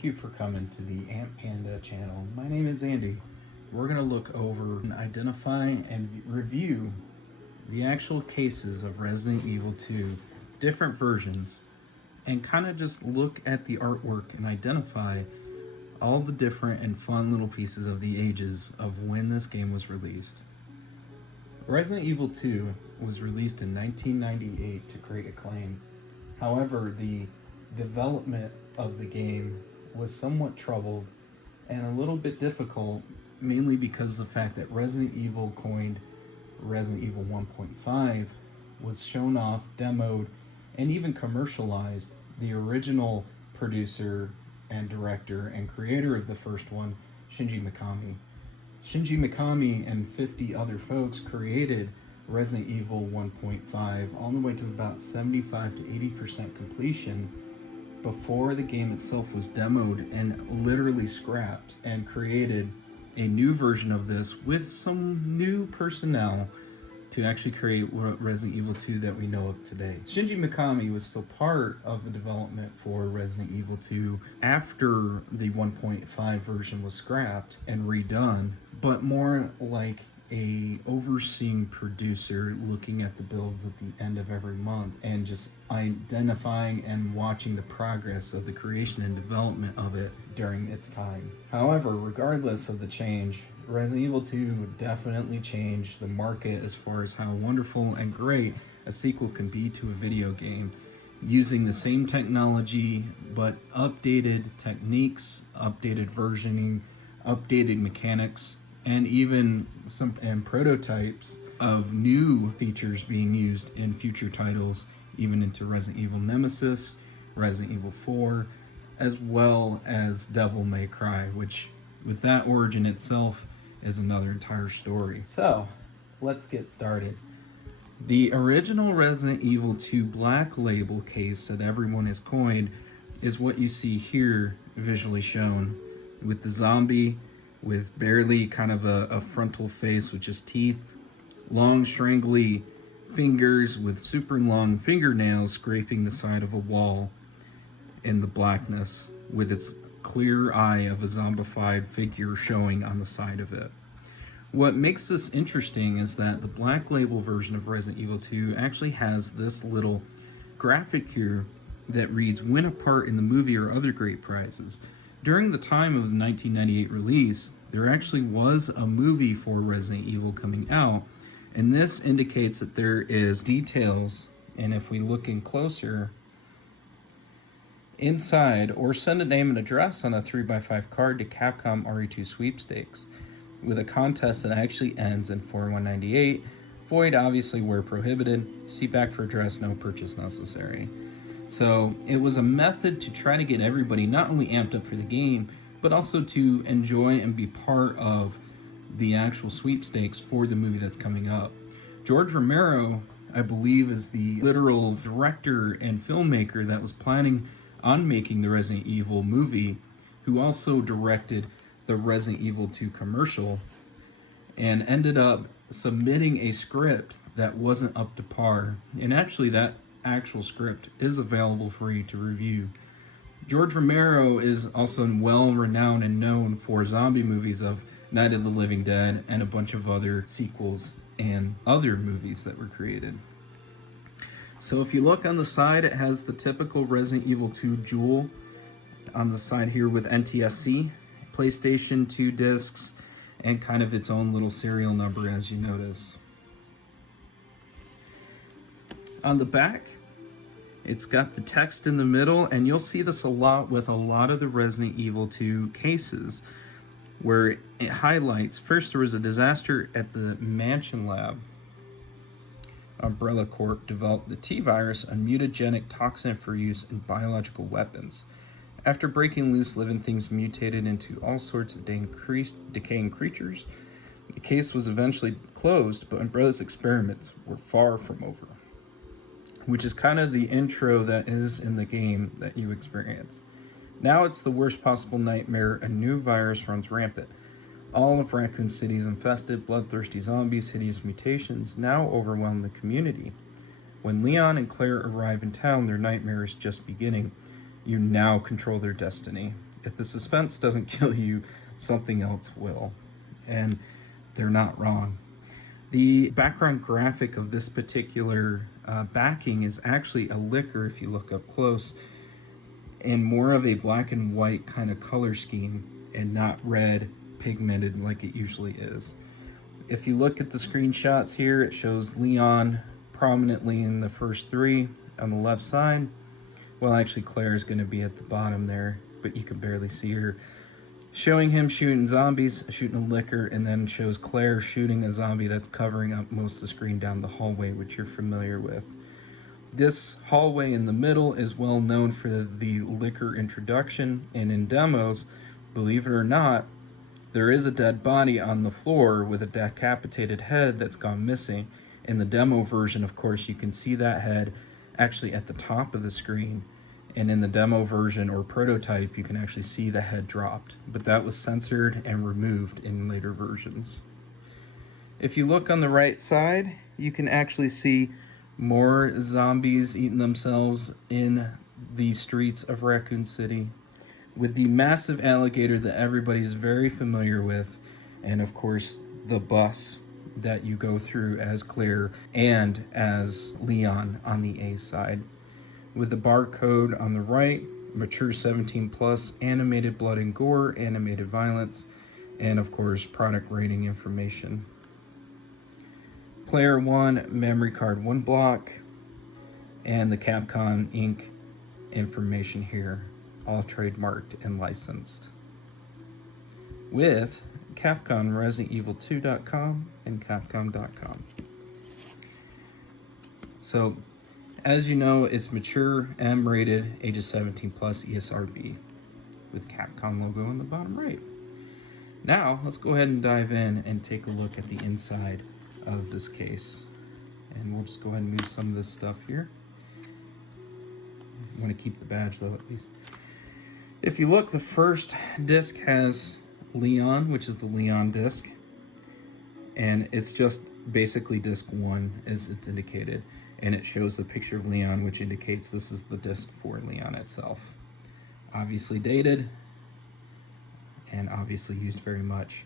Thank you for coming to the Ant Panda channel. My name is Andy. We're going to look over and identify and review the actual cases of Resident Evil 2, different versions, and kind of just look at the artwork and identify all the different and fun little pieces of the ages of when this game was released. Resident Evil 2 was released in 1998 to great acclaim. However, the development of the game was somewhat troubled and a little bit difficult, mainly because of the fact that Resident Evil, coined Resident Evil 1.5, was shown off, demoed, and even commercialized. The original producer and director and creator of the first one, Shinji Mikami. Shinji Mikami and 50 other folks created Resident Evil 1.5 all the way to about 75 to 80% completion before the game itself was demoed and literally scrapped, and created a new version of this with some new personnel to actually create Resident Evil 2 that we know of today. Shinji Mikami was still part of the development for Resident Evil 2 after the 1.5 version was scrapped and redone, but more like a overseeing producer looking at the builds at the end of every month and just identifying and watching the progress of the creation and development of it during its time. However, regardless of the change, Resident Evil 2 definitely changed the market as far as how wonderful and great a sequel can be to a video game, using the same technology but updated techniques, updated versioning, updated mechanics, and even some prototypes of new features being used in future titles, even into Resident Evil Nemesis, Resident Evil 4, as well as Devil May Cry, which with that origin itself is another entire story. So let's get started. The original Resident Evil 2 Black Label case that everyone has coined is what you see here visually shown, with the zombie with barely kind of a frontal face with just teeth, long strangly fingers with super long fingernails scraping the side of a wall in the blackness, with its clear eye of a zombified figure showing on the side of it. What makes this interesting is that the Black Label version of Resident Evil 2 actually has this little graphic here that reads "Win a part in the movie or other great prizes." During the time of the 1998 release, there actually was a movie for Resident Evil coming out, and this indicates that there is details, and if we look in closer, inside, or send a name and address on a 3x5 card to Capcom RE2 sweepstakes, with a contest that actually ends in 4/1/98, void obviously where prohibited, see back for address, no purchase necessary. So it was a method to try to get everybody not only amped up for the game, but also to enjoy and be part of the actual sweepstakes for the movie that's coming up. George Romero, I believe, is the literal director and filmmaker that was planning on making the Resident Evil movie, who also directed the Resident Evil 2 commercial, and ended up submitting a script that wasn't up to par. And actually, that actual script is available for you to review. George Romero is also well renowned and known for zombie movies of Night of the Living Dead and a bunch of other sequels and other movies that were created. So if you look on the side, it has the typical Resident Evil 2 jewel on the side here with NTSC, PlayStation 2 discs, and kind of its own little serial number, as you notice. On the back, it's got the text in the middle, and you'll see this a lot with a lot of the Resident Evil 2 cases, where it highlights, first, there was a disaster at the Mansion Lab. Umbrella Corp developed the T-virus, a mutagenic toxin for use in biological weapons. After breaking loose, living things mutated into all sorts of decaying creatures. The case was eventually closed, but Umbrella's experiments were far from over, which is kind of the intro that is in the game that you experience. Now it's the worst possible nightmare. A new virus runs rampant. All of Raccoon City is infested. Bloodthirsty zombies, hideous mutations now overwhelm the community. When Leon and Claire arrive in town, their nightmare is just beginning. You now control their destiny. If the suspense doesn't kill you, something else will. And they're not wrong. The background graphic of this particular backing is actually a liquor, if you look up close, and more of a black and white kind of color scheme and not red pigmented like it usually is. If you look at the screenshots here, it shows Leon prominently in the first three on the left side. Well, actually Claire is going to be at the bottom there, but you can barely see her. Showing him shooting zombies, shooting a liquor, and then shows Claire shooting a zombie that's covering up most of the screen down the hallway, which you're familiar with. This hallway in the middle is well known for the liquor introduction, and in demos, believe it or not, there is a dead body on the floor with a decapitated head that's gone missing. In the demo version, of course, you can see that head actually at the top of the screen. And in the demo version or prototype, you can actually see the head dropped. But that was censored and removed in later versions. If you look on the right side, you can actually see more zombies eating themselves in the streets of Raccoon City, with the massive alligator that everybody's very familiar with, and of course the bus that you go through as Claire and as Leon on the A side, with the barcode on the right, mature 17 plus, animated blood and gore, animated violence, and of course product rating information. Player 1, memory card 1 block, and the Capcom Inc. information here, all trademarked and licensed, with Capcom ResidentEvil2.com and Capcom.com. So, as you know, it's mature, M-rated, ages 17 plus, ESRB, with Capcom logo on the bottom right. Now, let's go ahead and dive in and take a look at the inside of this case. And we'll just go ahead and move some of this stuff here. I want to keep the badge though, at least. If you look, the first disc has Leon, which is the Leon disc, and it's just basically disc 1 as it's indicated, and it shows the picture of Leon, which indicates this is the disc for Leon itself. Obviously dated, and obviously used very much.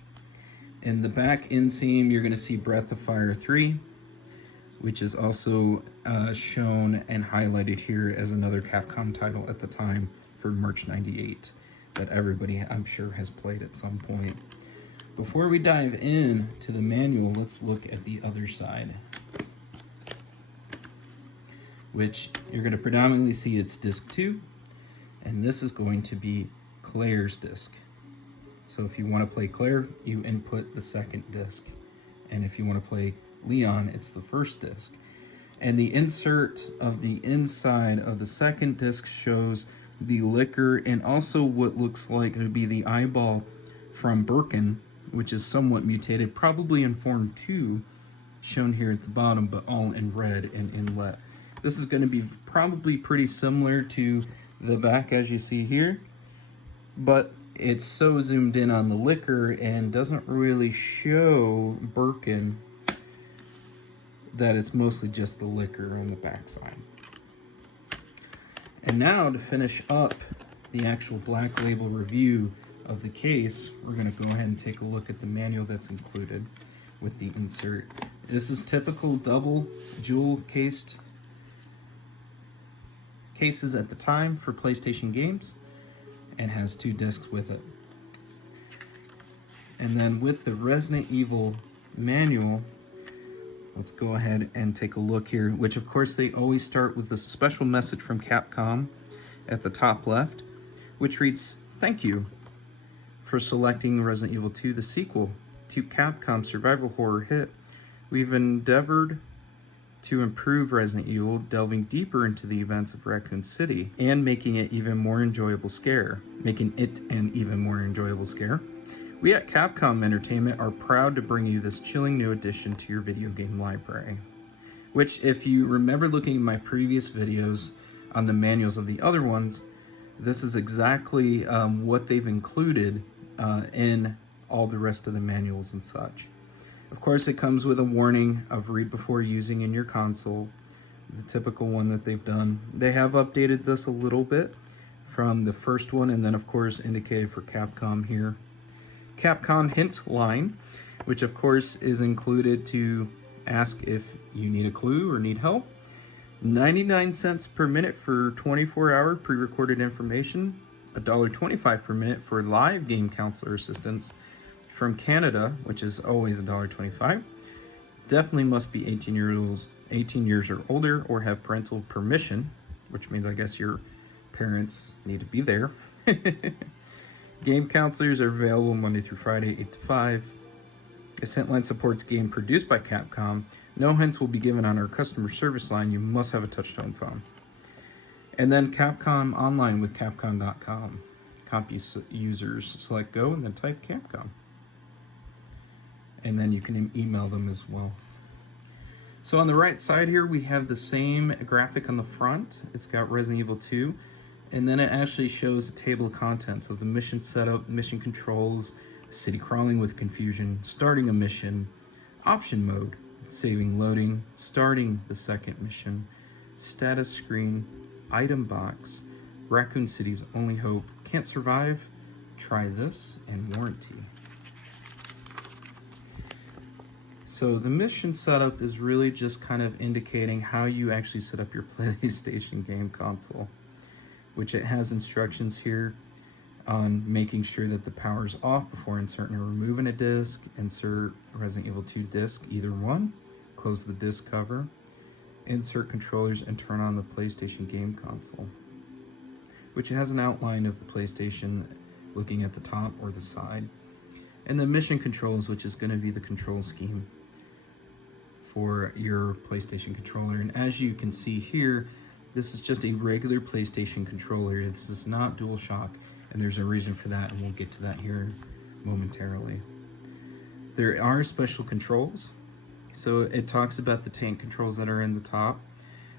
In the back inseam, you're going to see Breath of Fire 3, which is also shown and highlighted here as another Capcom title at the time for March 98 that everybody, I'm sure, has played at some point. Before we dive in to the manual, let's look at the other side, which you're going to predominantly see it's disc 2, and this is going to be Claire's disc. So if you want to play Claire, you input the second disc, and if you want to play Leon, it's the first disc. And the insert of the inside of the second disc shows the liquor and also what looks like it would be the eyeball from Birkin, which is somewhat mutated, probably in Form 2, shown here at the bottom, but all in red and inlet. This is going to be probably pretty similar to the back as you see here, but it's so zoomed in on the liquor and doesn't really show Birkin that it's mostly just the liquor on the backside. And now to finish up the actual black label review of the case, we're going to go ahead and take a look at the manual that's included with the insert. This is typical double jewel cased cases at the time for PlayStation games, and has 2 discs with it. And then with the Resident Evil manual, let's go ahead and take a look here, which of course they always start with a special message from Capcom at the top left, which reads, "Thank you for selecting Resident Evil 2, the sequel to Capcom's survival horror hit. We've endeavored to improve Resident Evil, delving deeper into the events of Raccoon City and making it an even more enjoyable scare. We at Capcom Entertainment are proud to bring you this chilling new addition to your video game library." Which, if you remember looking at my previous videos on the manuals of the other ones, this is exactly what they've included in all the rest of the manuals and such. Of course, it comes with a warning of read before using in your console, the typical one that they've done. They have updated this a little bit, from the first one, and then of course indicated for Capcom here. Capcom hint line, which of course is included to ask if you need a clue or need help. 99 cents per minute for 24-hour pre-recorded information. $1.25 per minute for live game counselor assistance from Canada, which is always $1.25. Definitely must be 18 years or older or have parental permission, which means I guess your parents need to be there. Game counselors are available Monday through Friday, 8 to 5. This hint line supports game produced by Capcom. No hints will be given on our customer service line. You must have a touch-tone phone. And then Capcom Online with Capcom.com. Copy users, select Go, and then type Capcom. And then you can email them as well. So on the right side here, we have the same graphic on the front. It's got Resident Evil 2. And then it actually shows a table of contents of the mission setup, mission controls, city crawling with confusion, starting a mission, option mode, saving loading, starting the second mission, status screen, item box, Raccoon City's only hope, can't survive, try this, and warranty. So the mission setup is really just kind of indicating how you actually set up your PlayStation game console, which it has instructions here on making sure that the power is off before inserting or removing a disc, insert Resident Evil 2 disc, either one, close the disc cover, insert controllers, and turn on the PlayStation game console, which has an outline of the PlayStation looking at the top or the side, and the mission controls, which is going to be the control scheme for your PlayStation controller. And as you can see here, this is just a regular PlayStation controller. This is not DualShock, and there's a reason for that, and we'll get to that here momentarily. There are special controls. So it talks about the tank controls that are in the top,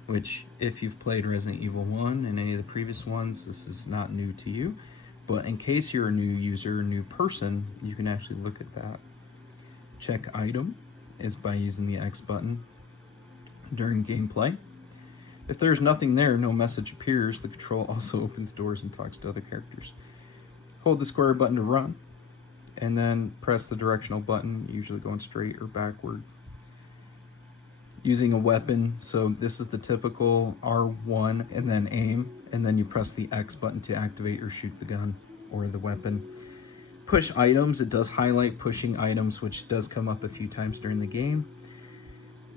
which if you've played Resident Evil 1 and any of the previous ones, this is not new to you. But in case you're a new user, a new person, you can actually look at that. Check item is by using the X button during gameplay. If there's nothing there, no message appears. The control also opens doors and talks to other characters. Hold the square button to run, and then press the directional button, usually going straight or backward. Using a weapon, so this is the typical R1 and then aim, and then you press the X button to activate or shoot the gun or the weapon. Push items, it does highlight pushing items, which does come up a few times during the game.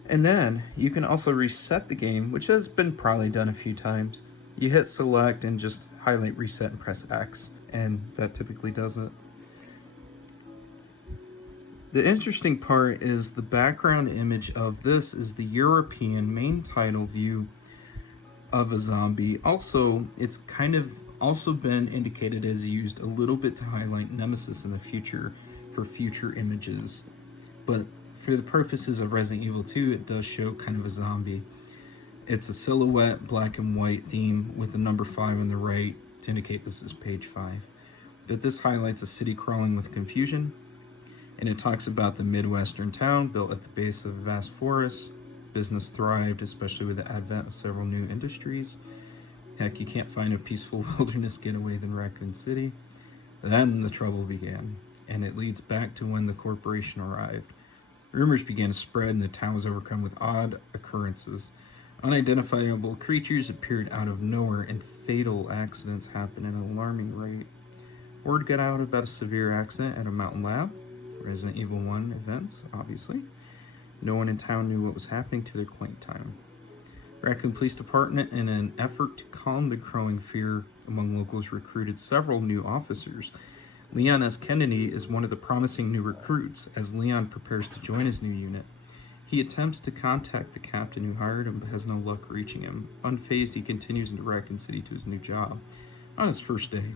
And then you can also reset the game, which has been probably done a few times. You hit select and just highlight reset and press X, and that typically does it. The interesting part is the background image of this is the European main title view of a zombie. Also, it's kind of also been indicated as used a little bit to highlight Nemesis in the future for future images. But for the purposes of Resident Evil 2, it does show kind of a zombie. It's a silhouette, black and white theme with the number 5 on the right to indicate this is page 5. But this highlights a city crawling with confusion. And it talks about the Midwestern town built at the base of a vast forest. Business thrived, especially with the advent of several new industries. Heck, you can't find a peaceful wilderness getaway than Raccoon City. Then the trouble began, and it leads back to when the corporation arrived. Rumors began to spread, and the town was overcome with odd occurrences. Unidentifiable creatures appeared out of nowhere, and fatal accidents happened at an alarming rate. Word got out about a severe accident at a mountain lab. Resident Evil 1 events, obviously. No one in town knew what was happening to their quaint time. Raccoon Police Department, in an effort to calm the growing fear among locals, recruited several new officers. Leon S. Kennedy is one of the promising new recruits as Leon prepares to join his new unit. He attempts to contact the captain who hired him but has no luck reaching him. Unfazed, he continues into Raccoon City to his new job on his first day.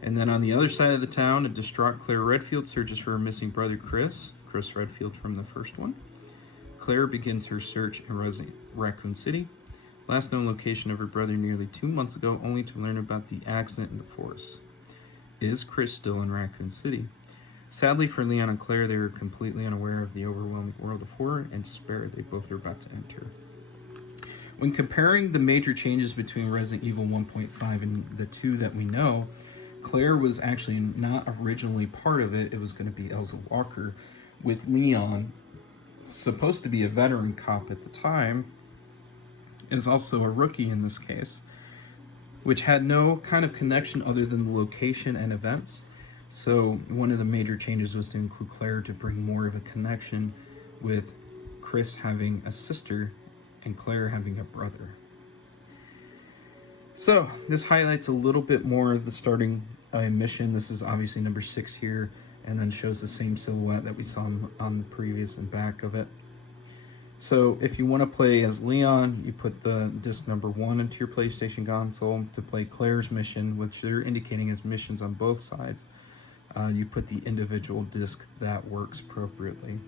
And then on the other side of the town, a distraught Claire Redfield searches for her missing brother Chris Redfield from the first one. Claire begins her search in Raccoon City, last known location of her brother nearly 2 months ago, only to learn about the accident in the forest. Is Chris still in Raccoon City? Sadly for Leon and Claire, they are completely unaware of the overwhelming world of horror and despair they both are about to enter. When comparing the major changes between Resident Evil 1.5 and the 2 that we know, Claire was actually not originally part of it. It was going to be Elsa Walker, with Leon, supposed to be a veteran cop at the time, is also a rookie in this case, which had no kind of connection other than the location and events. So one of the major changes was to include Claire to bring more of a connection, with Chris having a sister and Claire having a brother. So this highlights a little bit more of the starting mission. This is obviously number 6 here, and then shows the same silhouette that we saw on the previous and back of it. So if you want to play as Leon, you put the disc number 1 into your PlayStation console. To play Claire's mission, which they're indicating as missions on both sides, you put the individual disc that works appropriately.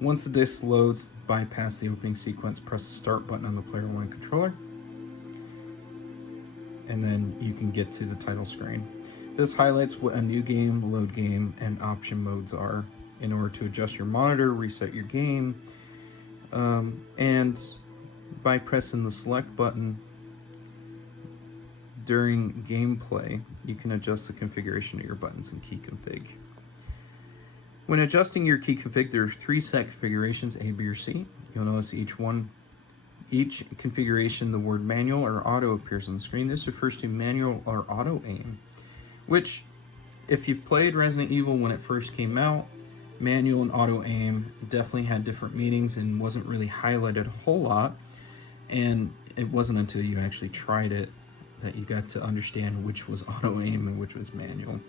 Once the disc loads, bypass the opening sequence, press the start button on the Player 1 controller, and then you can get to the title screen. This highlights what a new game, load game, and option modes are in order to adjust your monitor, reset your game, and by pressing the select button during gameplay, you can adjust the configuration of your buttons in key config. When adjusting your key config, there are 3 set configurations, A, B, or C. You'll notice each configuration, the word manual or auto appears on the screen. This refers to manual or auto aim, which, if you've played Resident Evil when it first came out, manual and auto aim definitely had different meanings and wasn't really highlighted a whole lot. And it wasn't until you actually tried it that you got to understand which was auto aim and which was manual.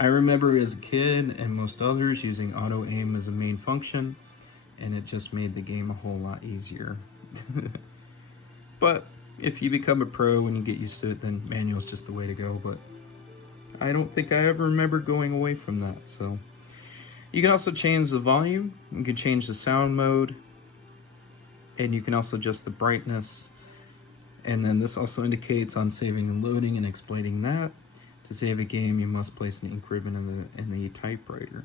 I remember as a kid and most others using auto aim as a main function, and it just made the game a whole lot easier. But if you become a pro and you get used to it, then manual's just the way to go. But I don't think I ever remember going away from that. So you can also change the volume, you can change the sound mode, and you can also adjust the brightness. And then this also indicates on saving and loading and explaining that. To save a game, you must place an ink ribbon in the typewriter.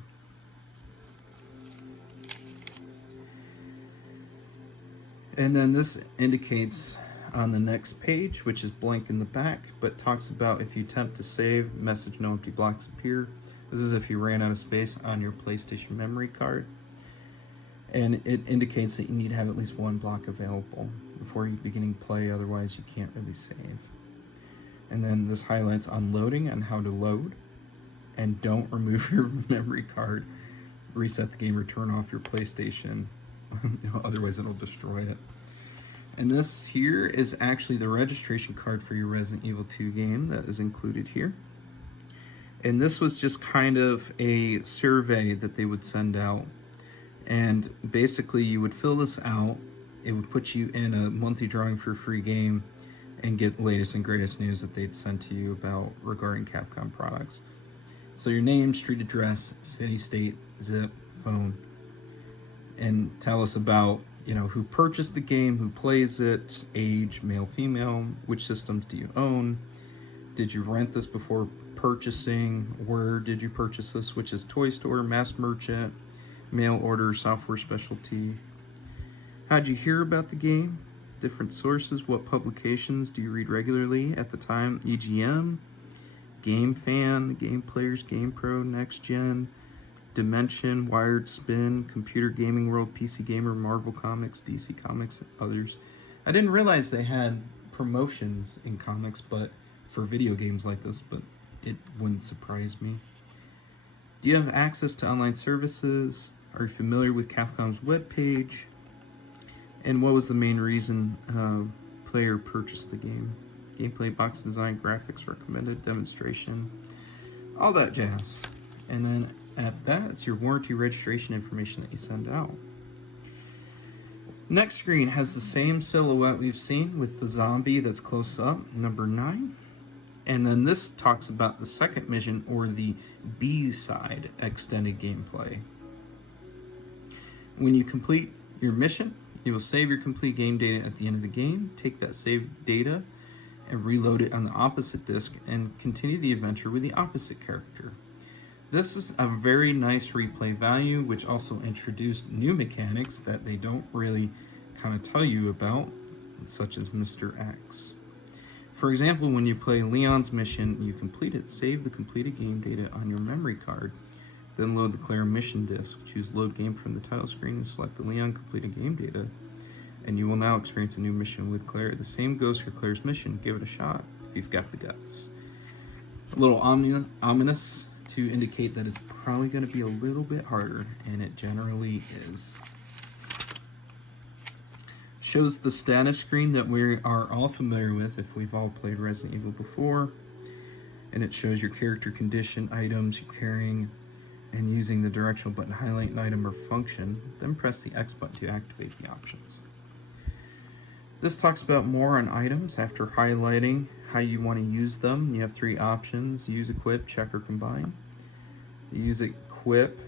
And then this indicates on the next page, which is blank in the back, but talks about if you attempt to save, message no empty blocks appear. This is if you ran out of space on your PlayStation memory card. And it indicates that you need to have at least 1 block available before you beginning play, otherwise you can't really save. And then this highlights unloading and how to load. And don't remove your memory card. Reset the game or turn off your PlayStation. Otherwise it'll destroy it. And this here is actually the registration card for your Resident Evil 2 game that is included here. And this was just kind of a survey that they would send out. And basically you would fill this out. It would put you in a monthly drawing for a free game and get the latest and greatest news that they'd send to you about regarding Capcom products. So your name, street address, city, state, zip, phone, and tell us about, who purchased the game, who plays it, age, male, female, which systems do you own, did you rent this before purchasing, where did you purchase this, which is toy store, mass merchant, mail order, software specialty, how'd you hear about the game, different sources, what publications do you read regularly at the time, EGM, Game Fan, Game Players, Game Pro, Next Gen, Dimension, Wired Spin, Computer Gaming World, PC Gamer, Marvel Comics, DC Comics, and others. I didn't realize they had promotions in comics, but for video games like this, but it wouldn't surprise me. Do you have access to online services? Are you familiar with Capcom's webpage? And what was the main reason player purchased the game? Gameplay, box design, graphics recommended, demonstration, all that jazz. And then at that, it's your warranty registration information that you send out. Next screen has the same silhouette we've seen with the zombie that's close up, number 9. And then this talks about the second mission, or the B-side extended gameplay. When you complete your mission, you will save your complete game data at the end of the game, take that saved data and reload it on the opposite disc and continue the adventure with the opposite character. This is a very nice replay value, which also introduced new mechanics that they don't really kind of tell you about. such as Mr. X. For example, when you play Leon's mission, you complete it, save the completed game data on your memory card, then load the Claire mission disk. Choose load game from the title screen and select the Leon completed game data, and you will now experience a new mission with Claire. The same goes for Claire's mission. Give it a shot if you've got the guts. A little ominous to indicate that it's probably going to be a little bit harder, and it generally is. Shows the status screen that we are all familiar with if we've all played Resident Evil before, and it shows your character condition, items you're carrying, and using the directional button highlight an item or function, then press the X button to activate the options. This talks about more on items. After highlighting how you want to use them, you have 3 options: use, equip, check, or combine. The use equip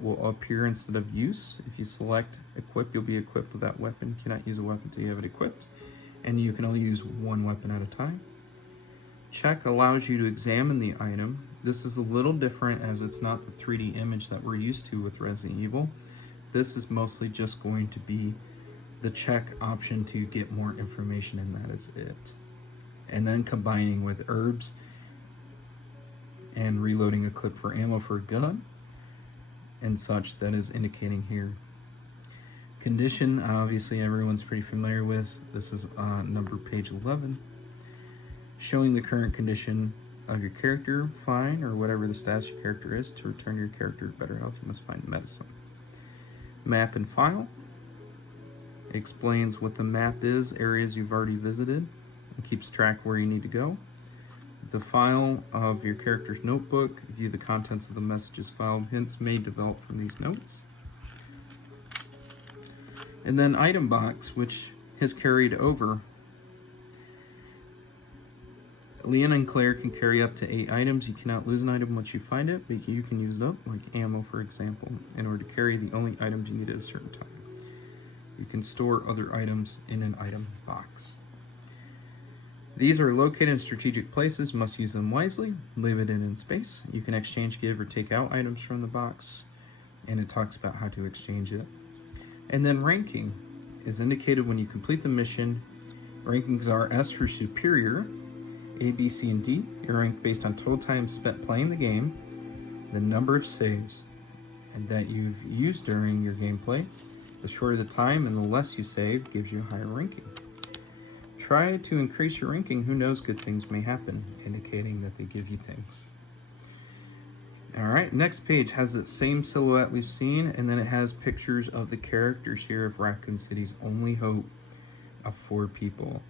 will appear instead of use. If you select equip, you'll be equipped with that weapon. You cannot use a weapon until you have it equipped, and you can only use one weapon at a time. Check allows you to examine the item. This is a little different as it's not the 3D image that we're used to with Resident Evil. This is mostly just going to be the check option to get more information, and that is it. And then combining with herbs and reloading a clip for ammo for a gun and such, that is indicating here. Condition, obviously everyone's pretty familiar with. This is number page 11. Showing the current condition of your character, fine, or whatever the status of your character is. To return your character to better health, you must find medicine. Map and file. It explains what the map is, areas you've already visited, and keeps track where you need to go. The file of your character's notebook. View the contents of the messages file. Hints may develop from these notes. And then item box, which has carried over. Leon and Claire can carry up to 8 items. You cannot lose an item once you find it, but you can use them, like ammo for example, in order to carry the only items you need at a certain time. You can store other items in an item box. These are located in strategic places, must use them wisely, limited in space. You can exchange, give, or take out items from the box, and it talks about how to exchange it. And then ranking is indicated when you complete the mission. Rankings are S for superior, A, B, C, and D. You're ranked based on total time spent playing the game, the number of saves and that you've used during your gameplay. The shorter the time and the less you save gives you a higher ranking. Try to increase your ranking. Who knows, good things may happen, indicating that they give you things. Alright, next page has the same silhouette we've seen, and then it has pictures of the characters here of Raccoon City's only hope of 4 people.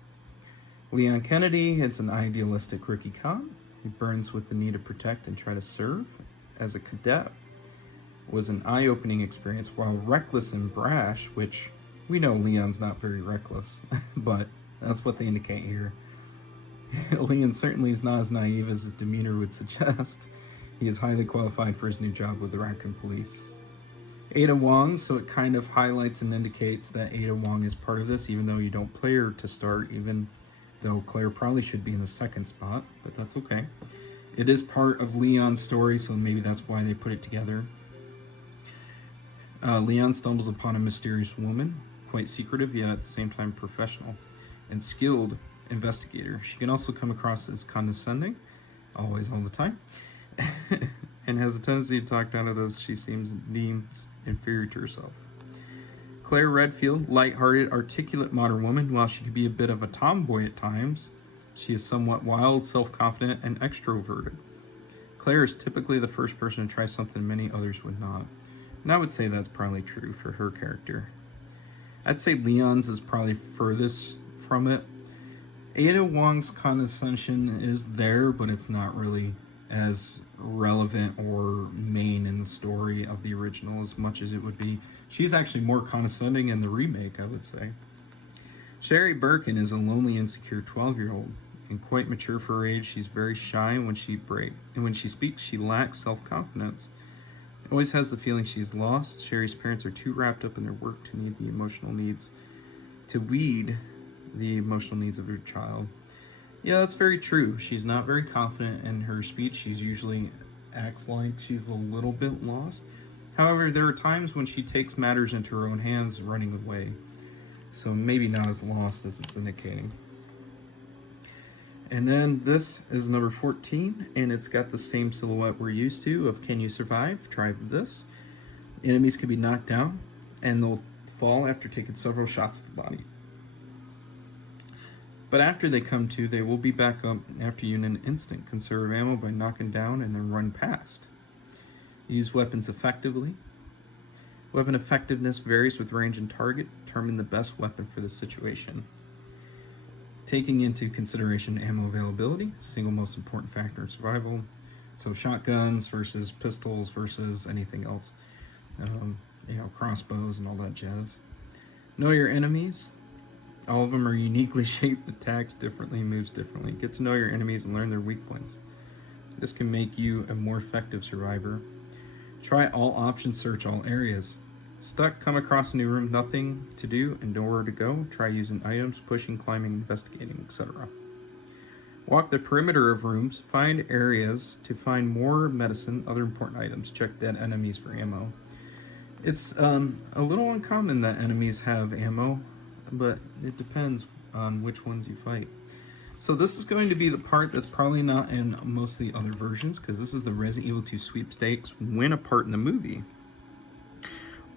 Leon Kennedy is an idealistic rookie cop. He burns with the need to protect and try to serve. As a cadet, was an eye-opening experience, while reckless and brash, which we know Leon's not very reckless, but that's what they indicate here. Leon certainly is not as naive as his demeanor would suggest. He is highly qualified for his new job with the Raccoon Police. Ada Wong, so it kind of highlights and indicates that Ada Wong is part of this, even though you don't play her to start, even though Claire probably should be in the second spot, but that's okay. It is part of Leon's story, so maybe that's why they put it together. Leon stumbles upon a mysterious woman, quite secretive, yet at the same time professional and skilled investigator. She can also come across as condescending, always, all the time, and has a tendency to talk down to those she deems inferior to herself. Claire Redfield, light-hearted, articulate modern woman. While she could be a bit of a tomboy at times, she is somewhat wild, self-confident, and extroverted. Claire is typically the first person to try something many others would not. And I would say that's probably true for her character. I'd say Leon's is probably furthest from it. Ada Wong's condescension is there, but it's not really as relevant or main in the story of the original as much as it would be. She's actually more condescending in the remake, I would say. Sherry Birkin is a lonely, insecure 12-year-old and quite mature for her age. She's very shy when she speaks, she lacks self-confidence. Always has the feeling she's lost. Sherry's parents are too wrapped up in their work to weed the emotional needs of her child. Yeah, that's very true. She's not very confident in her speech. She's usually acts like she's a little bit lost. However, there are times when she takes matters into her own hands, running away. so maybe not as lost as it's indicating. And then this is number 14, and it's got the same silhouette we're used to of Can You Survive? Try this. Enemies can be knocked down, and they'll fall after taking several shots to the body. But after they come to, they will be back up after you in an instant. Conserve ammo by knocking down and then run past. Use weapons effectively. Weapon effectiveness varies with range and target. Determine the best weapon for the situation. Taking into consideration ammo availability, single most important factor in survival. So shotguns versus pistols versus anything else. Crossbows and all that jazz. Know your enemies. All of them are uniquely shaped, attacks differently, moves differently. Get to know your enemies and learn their weak points. This can make you a more effective survivor. Try all options, search all areas. Stuck, come across a new room, nothing to do and nowhere to go. Try using items, pushing, climbing, investigating, etc. Walk the perimeter of rooms, find areas to find more medicine, other important items. Check dead enemies for ammo. It's a little uncommon that enemies have ammo, but it depends on which ones you fight. So this is going to be the part that's probably not in most of the other versions, because this is the Resident Evil 2 sweepstakes win a part in the movie.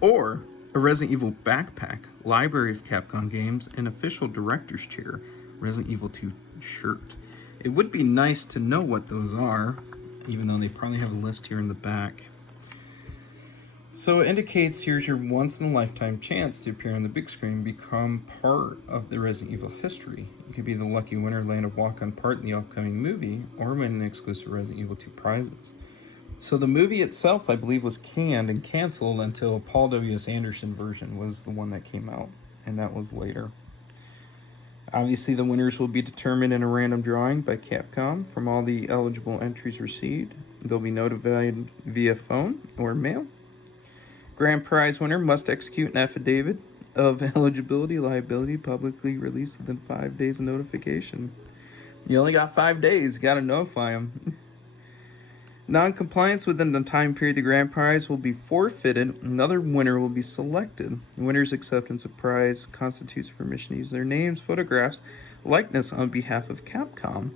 Or a Resident Evil backpack, library of Capcom games, and official director's chair, Resident Evil 2 shirt. It would be nice to know what those are, even though they probably have a list here in the back. So it indicates here's your once-in-a-lifetime chance to appear on the big screen and become part of the Resident Evil history. You could be the lucky winner, land a walk-on part in the upcoming movie, or win an exclusive Resident Evil 2 prizes. So the movie itself, I believe, was canned and canceled until Paul W.S. Anderson version was the one that came out, and that was later. Obviously, the winners will be determined in a random drawing by Capcom from all the eligible entries received. They'll be notified via phone or mail. Grand prize winner must execute an affidavit of eligibility, liability, publicly released within 5 days of notification. You only got 5 days, you gotta notify them. Non-compliance within the time period the grand prize will be forfeited. Another winner will be selected. The winner's acceptance of prize constitutes permission to use their names, photographs, likeness on behalf of Capcom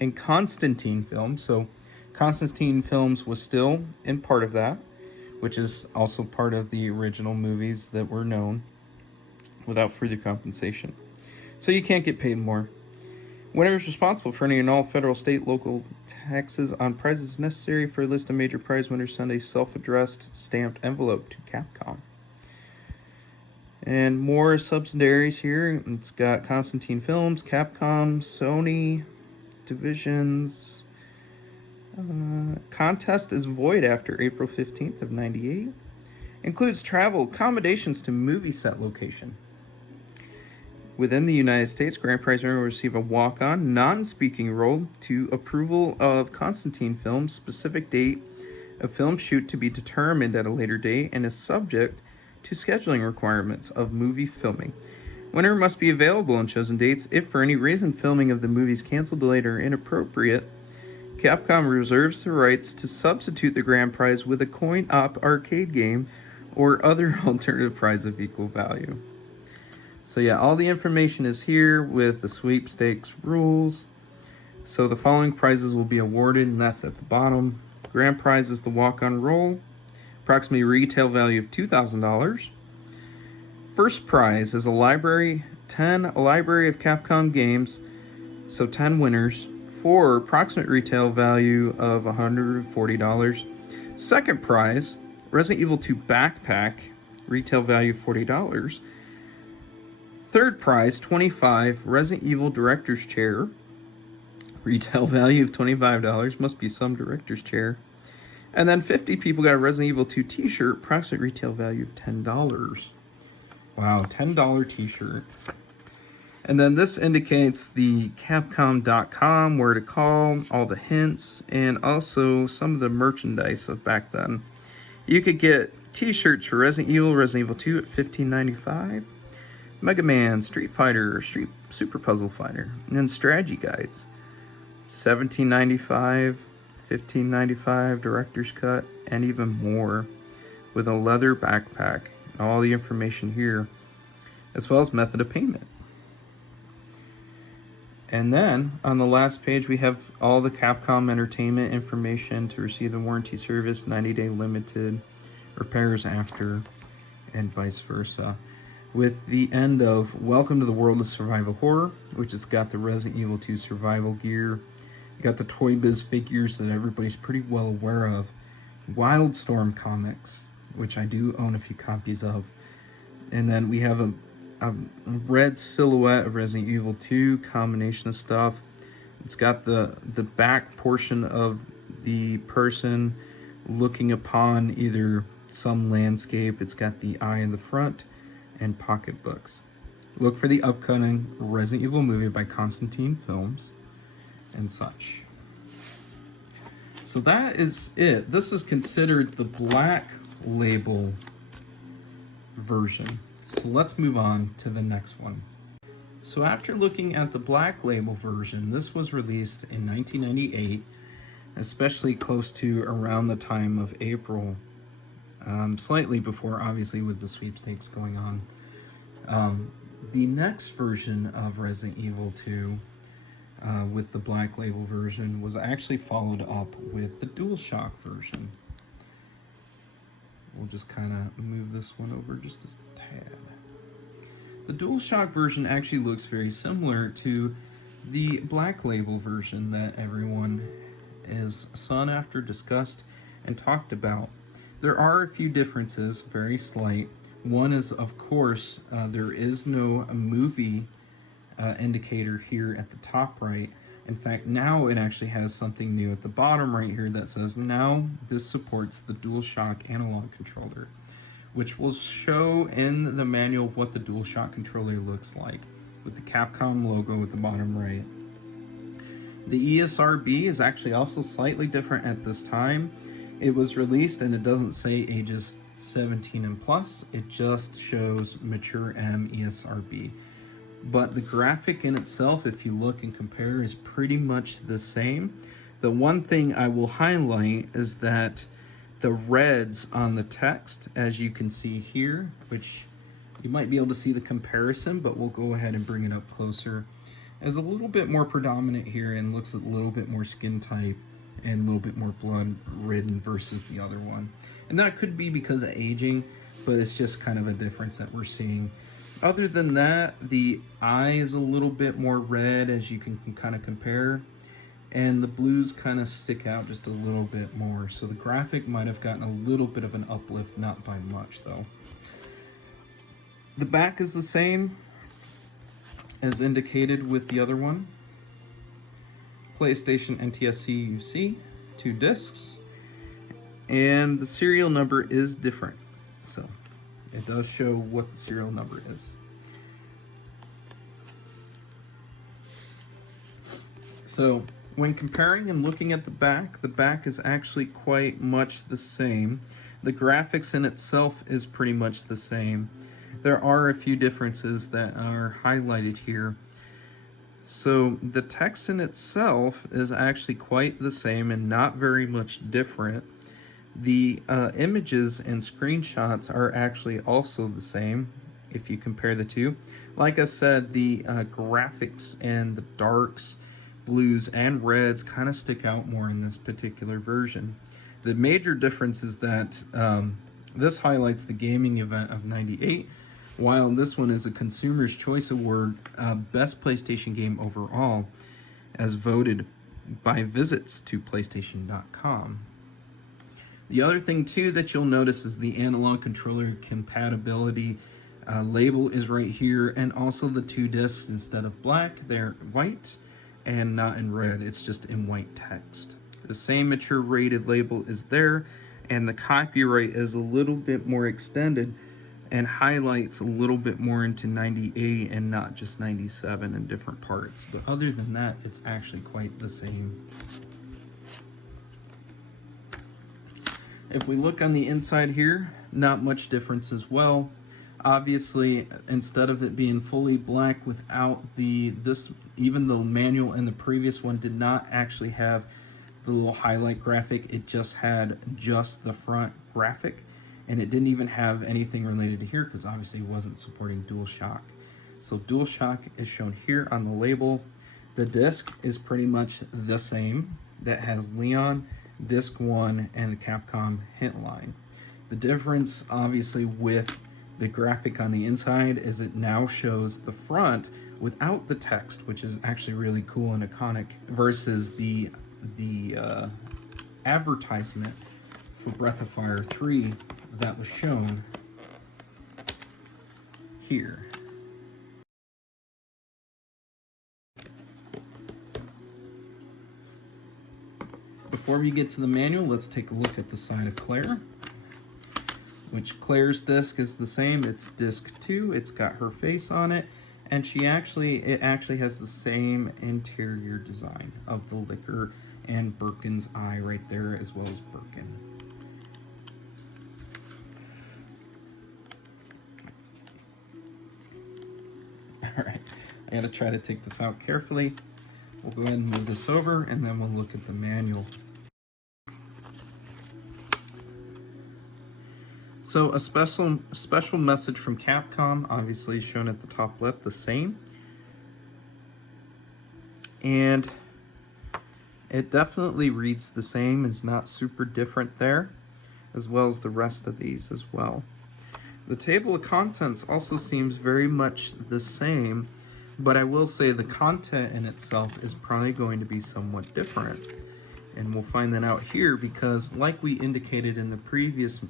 and Constantine Films. So Constantine Films was still in part of that, which is also part of the original movies that were known, without further compensation. So you can't get paid more. Winner is responsible for any and all federal, state, local taxes on prizes necessary. For a list of major prize winners, send a self-addressed stamped envelope to Capcom. And more subsidiaries here. It's got Constantine Films, Capcom, Sony, divisions. Contest is void after April 15th of 98. Includes travel, accommodations to movie set location. Within the United States, grand prize winner will receive a walk-on, non-speaking role to approval of Constantine Films, specific date of film shoot to be determined at a later date, and is subject to scheduling requirements of movie filming. Winner must be available on chosen dates. If for any reason filming of the movie is canceled, delayed, or inappropriate, Capcom reserves the rights to substitute the grand prize with a coin-op arcade game or other alternative prize of equal value. So yeah, all the information is here with the sweepstakes rules. So the following prizes will be awarded, and that's at the bottom. Grand prize is the walk-on roll, approximately retail value of $2,000. First prize is a library of Capcom games, so 10 winners, for approximate retail value of $140. Second prize, Resident Evil 2 backpack, retail value $40. Third prize, 25, Resident Evil director's chair, retail value of $25, must be some director's chair. And then 50 people got a Resident Evil 2 t-shirt, approximate retail value of $10. Wow, $10 t-shirt. And then this indicates the Capcom.com, where to call, all the hints, and also some of the merchandise of back then. You could get t-shirts for Resident Evil 2 at $15.95. Mega Man, Street Fighter, Street Super Puzzle Fighter, and then strategy guides. $17.95, $15.95, director's cut, and even more, with a leather backpack. All the information here. as well as method of payment. And then on the last page, we have all the Capcom Entertainment information to receive the warranty service, 90-day limited, repairs after, and vice versa. With the end of Welcome to the World of Survival Horror, which has got the Resident Evil 2 survival gear. You got the Toy Biz figures that everybody's pretty well aware of. Wildstorm comics, which I do own a few copies of. And then we have a red silhouette of Resident Evil 2, combination of stuff. It's got the back portion of the person looking upon either some landscape. It's got the eye in the front and pocketbooks. Look for the upcoming Resident Evil movie by Constantine Films and such. So that is it. This is considered the black label version. So let's move on to the next one. So after looking at the black label version, this was released in 1998, especially close to around the time of April, slightly before, obviously, with the sweepstakes going on. The next version of Resident Evil 2, with the black label version, was actually followed up with the DualShock version. We'll just kind of move this one over just a tad. The DualShock version actually looks very similar to the black label version that everyone is sought after, discussed, and talked about. There are a few differences, very slight. One is, of course, there is no movie indicator here at the top right. In fact, now it actually has something new at the bottom right here that says, now this supports the DualShock analog controller, which will show in the manual what the DualShock controller looks like, with the Capcom logo at the bottom right. The ESRB is actually also slightly different at this time. It was released and it doesn't say ages 17 and plus, it just shows mature M ESRB. But the graphic in itself, if you look and compare, is pretty much the same. The one thing I will highlight is that the reds on the text, as you can see here, which you might be able to see the comparison, but we'll go ahead and bring it up closer, is a little bit more predominant here and looks a little bit more skin type and a little bit more blood ridden versus the other one. And that could be because of aging, but it's just kind of a difference that we're seeing. Other than that, the eye is a little bit more red, as you can kind of compare, and the blues kind of stick out just a little bit more. So the graphic might have gotten a little bit of an uplift, not by much though. The back is the same as indicated with the other one. PlayStation NTSC UC, 2 discs, and the serial number is different. So it does show what the serial number is. So when comparing and looking at the back is actually quite much the same. The graphics in itself is pretty much the same. There are a few differences that are highlighted here. So the text in itself is actually quite the same and not very much different. The images and screenshots are actually also the same if you compare the two. Like I said, the graphics and the darks, blues, and reds kind of stick out more in this particular version. The major difference is that this highlights the gaming event of '98, while this one is a Consumer's Choice Award Best PlayStation Game Overall, as voted by visits to PlayStation.com. The other thing too that you'll notice is the analog controller compatibility label is right here, and also the 2 discs, instead of black, they're white and not in red, it's just in white text. The same mature rated label is there, and the copyright is a little bit more extended and highlights a little bit more into 98 and not just 97 in different parts. But other than that, it's actually quite the same. If we look on the inside here, not much difference as well. Obviously, instead of it being fully black without even the manual and the previous one did not actually have the little highlight graphic, it just had just the front graphic. and it didn't even have anything related to here because obviously it wasn't supporting DualShock. So DualShock is shown here on the label. The disc is pretty much the same. That has Leon, Disc 1, and the Capcom hint line. The difference, obviously, with the graphic on the inside is it now shows the front without the text, which is actually really cool and iconic, versus the advertisement for Breath of Fire 3 that was shown here. Before we get to the manual, let's take a look at the side of Claire, which Claire's disc is the same. It's disc 2. It's got her face on it, and it actually has the same interior design of the liquor and Birkin's eye right there, as well as Birkin. All right, I gotta try to take this out carefully. We'll go ahead and move this over, and then we'll look at the manual. So a special message from Capcom, obviously shown at the top left, the same. And it definitely reads the same. It's not super different there, as well as the rest of these as well. The table of contents also seems very much the same, but I will say the content in itself is probably going to be somewhat different. And we'll find that out here because, like we indicated in the previous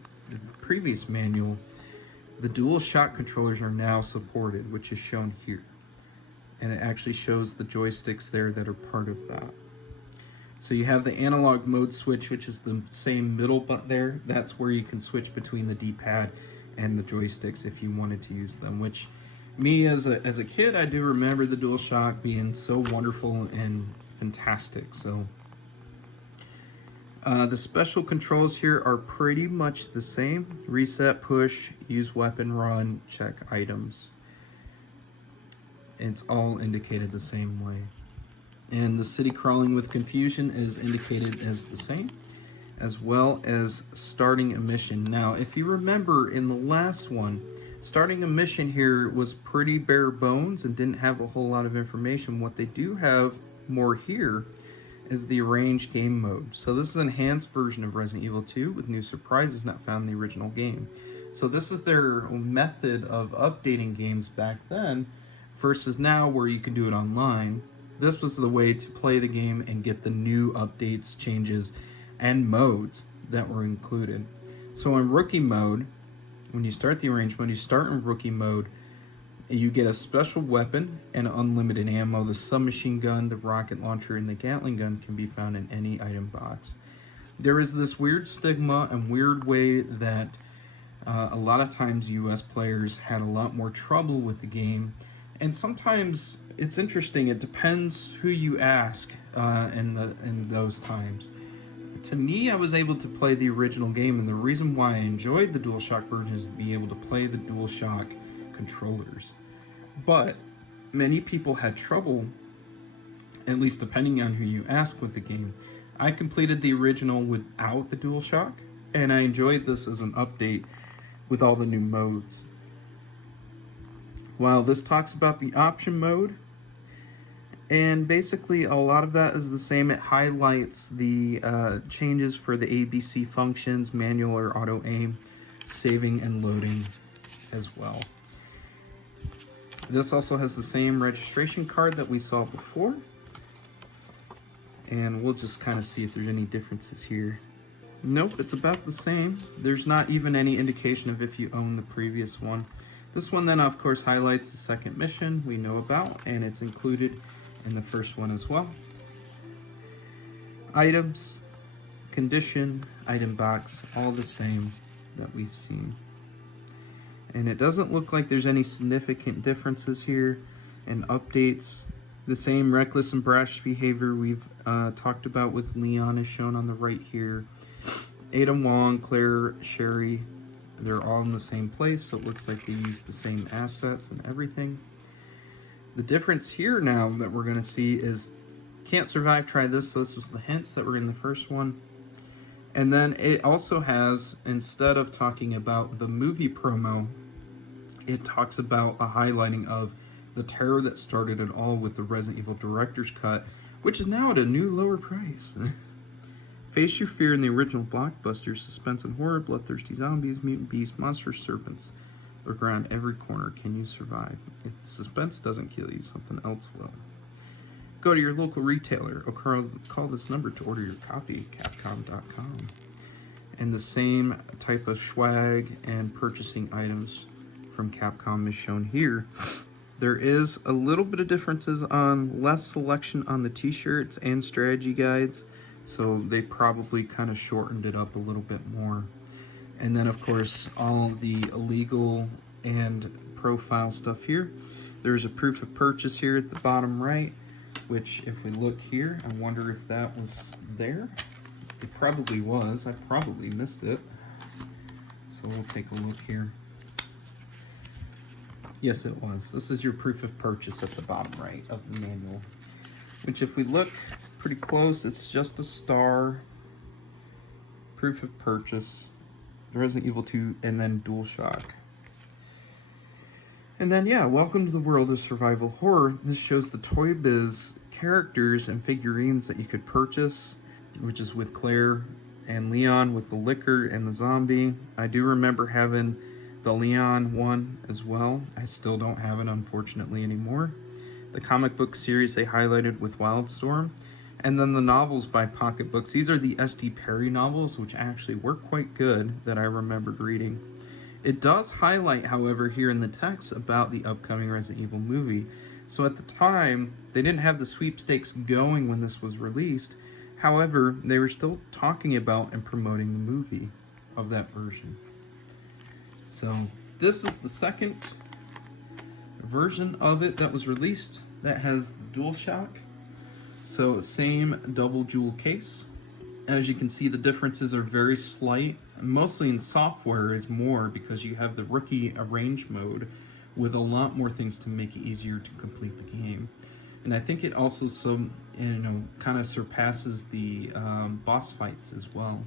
manual, the DualShock controllers are now supported, which is shown here. And it actually shows the joysticks there that are part of that. So you have the analog mode switch, which is the same middle button there. That's where you can switch between the D-pad and the joysticks if you wanted to use them, which me as a kid, I do remember the DualShock being so wonderful and fantastic. So the special controls here are pretty much the same. Reset, push, use weapon, run, check items. It's all indicated the same way. And the city crawling with confusion is indicated as the same, as well as starting a mission. Now, if you remember in the last one, starting a mission here was pretty bare bones and didn't have a whole lot of information. What they do have more here is the arranged game mode. So this is an enhanced version of Resident Evil 2 with new surprises not found in the original game. So this is their method of updating games back then versus now where you can do it online. This was the way to play the game and get the new updates, changes, and modes that were included. So in rookie mode, when you start the arranged mode, you start in rookie mode, you get a special weapon and unlimited ammo. The submachine gun, the rocket launcher, and the Gatling gun can be found in any item box. There is this weird stigma and weird way that a lot of times US players had a lot more trouble with the game. And sometimes it's interesting, it depends who you ask in those times. To me, I was able to play the original game, and the reason why I enjoyed the DualShock version is to be able to play the DualShock controllers. But many people had trouble, at least depending on who you ask with the game. I completed the original without the DualShock, and I enjoyed this as an update with all the new modes. While this talks about the option mode, and basically a lot of that is the same. It highlights the changes for the ABC functions, manual or auto aim, saving and loading as well. This also has the same registration card that we saw before. And we'll just kind of see if there's any differences here. Nope, it's about the same. There's not even any indication of if you own the previous one. This one then of course highlights the second mission we know about, and it's included in the first one as well. Items, condition, item box, all the same that we've seen. And it doesn't look like there's any significant differences here. And updates, the same reckless and brash behavior we've talked about with Leon is shown on the right here. Ada Wong, Claire, Sherry, they're all in the same place, so it looks like they use the same assets and everything. The difference here now that we're going to see is can't survive, try this. So this was the hints that were in the first one. And then it also has, instead of talking about the movie promo, it talks about a highlighting of the terror that started it all with the Resident Evil Director's Cut, which is now at a new lower price. Face your fear in the original blockbuster, suspense and horror, bloodthirsty zombies, mutant beasts, monstrous serpents lurk around every corner. Can you survive? If suspense doesn't kill you, something else will. Go to your local retailer or call this number to order your copy, capcom.com. And the same type of swag and purchasing items from Capcom is shown here. There is a little bit of differences on less selection on the t-shirts and strategy guides, so they probably kind of shortened it up a little bit more. And then of course all the illegal and profile stuff here. There's a proof of purchase here at the bottom right, which if we look here, I wonder if that was there. It probably was. I probably missed it. So we'll take a look here. Yes, it was. This is your proof of purchase at the bottom right of the manual, which if we look pretty close, it's just a star, proof of purchase, Resident Evil 2, and then DualShock. And then, yeah, welcome to the world of survival horror. This shows the Toy Biz characters and figurines that you could purchase, which is with Claire and Leon with the liquor and the zombie. I do remember having the Leon one as well. I still don't have it, unfortunately, anymore. The comic book series they highlighted with Wildstorm. And then the novels by Pocket Books. These are the S.D. Perry novels, which actually were quite good that I remembered reading. It does highlight, however, here in the text about the upcoming Resident Evil movie. So at the time, they didn't have the sweepstakes going when this was released. However, they were still talking about and promoting the movie of that version. So this is the second version of it that was released that has the DualShock. So same double jewel case. As you can see, the differences are very slight. Mostly in software is more because you have the rookie arrange mode with a lot more things to make it easier to complete the game. And I think it also kind of surpasses the boss fights as well.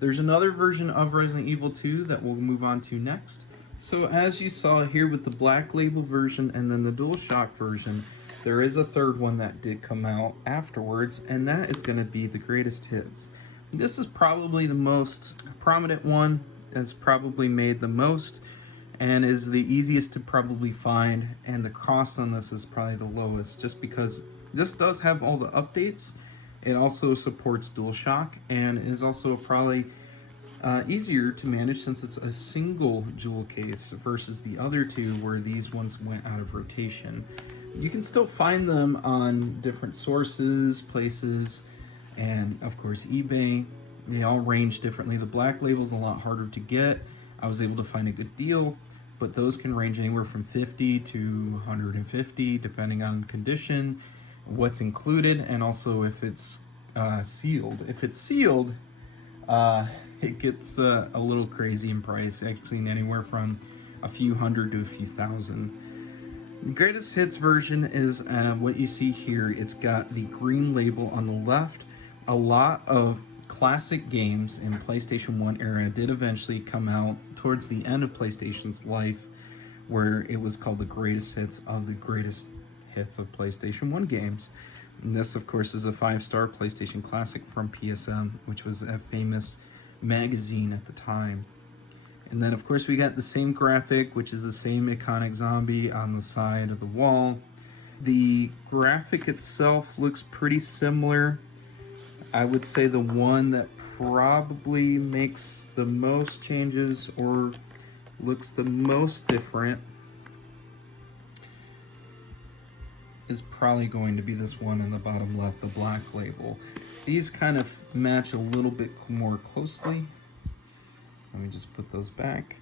There's another version of Resident Evil 2 that we'll move on to next. So as you saw here with the Black Label version and then the DualShock version, there is a third one that did come out afterwards, and that is going to be the greatest hits. This is probably the most prominent one, has probably made the most, and is the easiest to probably find, and the cost on this is probably the lowest, just because this does have all the updates. It also supports DualShock, and is also probably easier to manage since it's a single jewel case versus the other two where these ones went out of rotation. You can still find them on different sources, places, and of course eBay. They all range differently. The Black Label's a lot harder to get. I was able to find a good deal, but those can range anywhere from 50 to 150 depending on condition, what's included, and also if it's sealed. If it's sealed, it gets a little crazy in price. I've seen anywhere from a few hundred to a few thousand. The greatest hits version is what you see here. It's got the green label on the left. A lot of classic games in PlayStation 1 era did eventually come out towards the end of PlayStation's life, where it was called the greatest hits of the greatest hits of PlayStation 1 games. And this, of course, is a 5-star PlayStation Classic from PSM, which was a famous magazine at the time. And then, of course, we got the same graphic, which is the same iconic zombie on the side of the wall. The graphic itself looks pretty similar. I would say the one that probably makes the most changes or looks the most different is probably going to be this one in the bottom left, the Black Label. These kind of match a little bit more closely. Let me just put those back.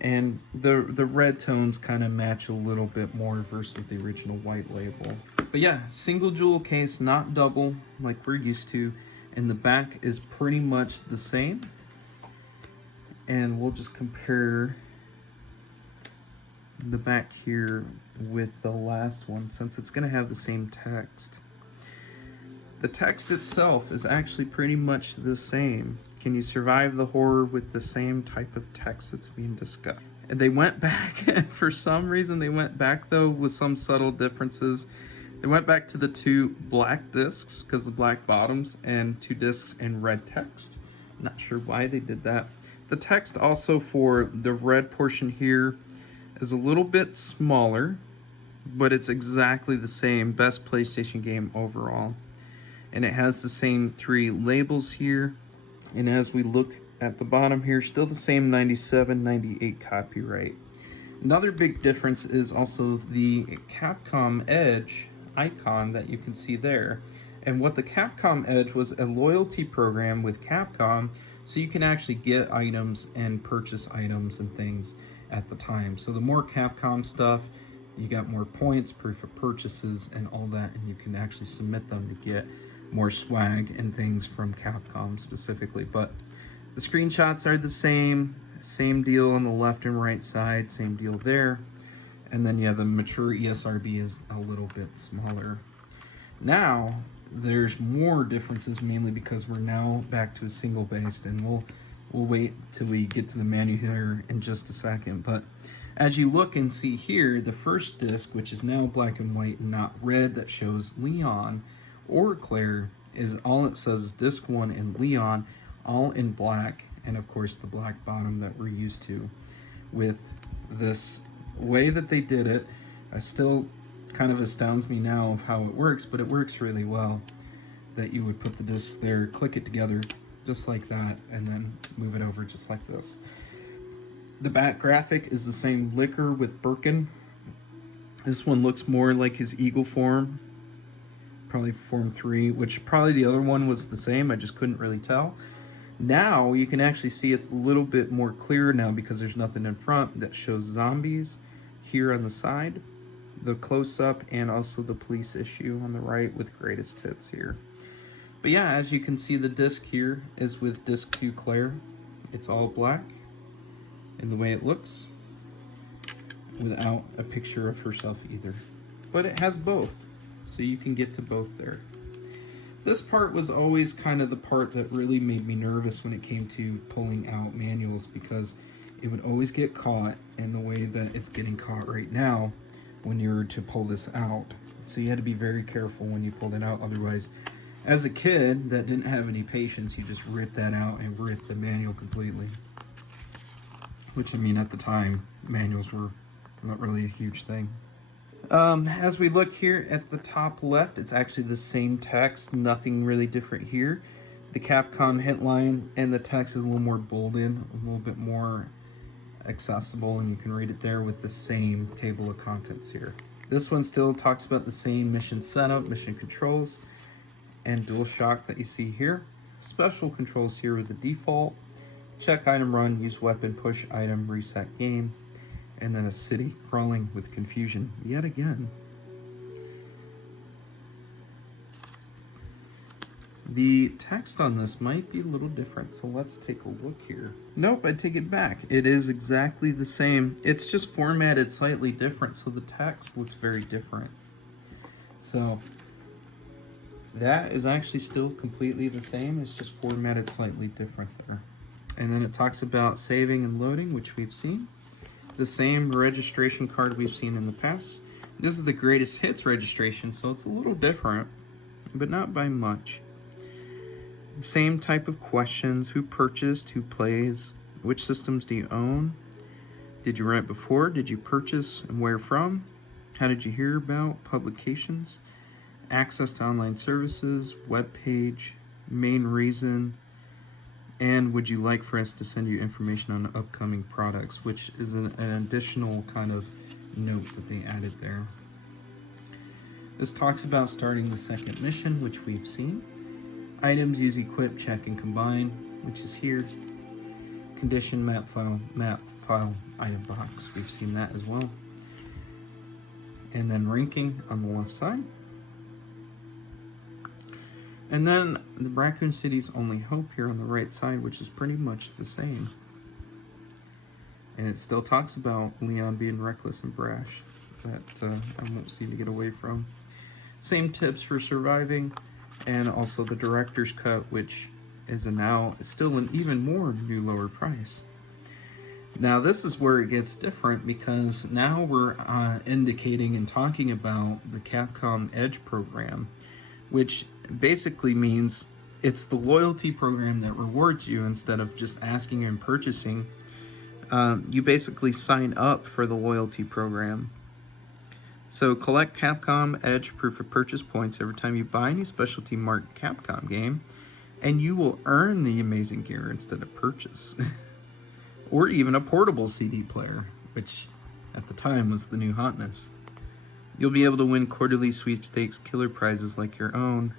And the red tones kind of match a little bit more versus the original white label. But yeah, single jewel case, not double like we're used to. And the back is pretty much the same. And we'll just compare the back here with the last one since it's going to have the same text. The text itself is actually pretty much the same. Can you survive the horror with the same type of text that's being discussed? And they went back, for some reason they went back though with some subtle differences. They went back to the 2 black discs because the black bottoms, and 2 discs in red text. Not sure why they did that. The text also for the red portion here is a little bit smaller, but it's exactly the same. Best PlayStation game overall. And it has the same 3 labels here. And as we look at the bottom here, still the same 97, 98 copyright. Another big difference is also the Capcom Edge icon that you can see there. And what the Capcom Edge was a loyalty program with Capcom, so you can actually get items and purchase items and things at the time. So the more Capcom stuff, you got more points, proof of purchases, and all that, and you can actually submit them to get more swag and things from Capcom specifically. But the screenshots are the same deal on the left and right side, same deal there. And then yeah, the mature ESRB is a little bit smaller. Now there's more differences, mainly because we're now back to a single based, and we'll wait till we get to the menu here in just a second. But as you look and see here, the first disc, which is now black and white and not red, that shows Leon or Claire, is all it says is disc 1 and Leon, all in black, and of course the black bottom that we're used to. With this way that they did it, I still kind of astounds me now of how it works, but it works really well, that you would put the discs there, click it together just like that, and then move it over just like this. The back graphic is the same Liquor with Birkin. This one looks more like his eagle form, probably form 3, which probably the other one was the same, I just couldn't really tell. Now you can actually see it's a little bit more clear now because there's nothing in front that shows zombies here on the side, the close-up, and also the police issue on the right with greatest hits here. But yeah, as you can see, the disc here is with disc 2 Claire. It's all black in the way it looks, without a picture of herself either. But it has both, so you can get to both there. This part was always kind of the part that really made me nervous when it came to pulling out manuals, because it would always get caught in the way that it's getting caught right now when you were to pull this out. So you had to be very careful when you pulled it out, otherwise, as a kid that didn't have any patience, you just ripped that out and ripped the manual completely. Which, I mean, at the time, manuals were not really a huge thing. As we look here at the top left, it's actually the same text, nothing really different here. The Capcom hint line and the text is a little more bolded, a little bit more accessible, and you can read it there with the same table of contents here. This one still talks about the same mission setup, mission controls, and DualShock that you see here. Special controls here with the default, check item run, use weapon, push item, reset game, and then a city crawling with confusion yet again. The text on this might be a little different, so let's take a look here. Nope, I take it back. It is exactly the same. It's just formatted slightly different, so the text looks very different. So that is actually still completely the same. It's just formatted slightly different there. And then it talks about saving and loading, which we've seen. The same registration card we've seen in the past. This is the greatest hits registration, so it's a little different, but not by much. Same type of questions: who purchased, who plays, which systems do you own, did you rent before, did you purchase, and where from, how did you hear about, publications, access to online services, web page, main reason, and would you like for us to send you information on upcoming products, which is an additional kind of note that they added there. This talks about starting the second mission, which we've seen. Items, use, equip, check, and combine, which is here. Condition, map file, item box. We've seen that as well. And then ranking on the left side. And then the Raccoon City's Only Hope here on the right side, which is pretty much the same. And it still talks about Leon being reckless and brash, that I won't seem to get away from. Same tips for surviving, and also the director's cut, which is now still an even more new lower price. Now this is where it gets different, because now we're indicating and talking about the Capcom Edge program, which basically means it's the loyalty program that rewards you instead of just asking and purchasing. You basically sign up for the loyalty program. So collect Capcom Edge proof of purchase points every time you buy any specialty marked Capcom game, and you will earn the amazing gear instead of purchase. Or even a portable CD player, which at the time was the new hotness. You'll be able to win quarterly sweepstakes killer prizes like your own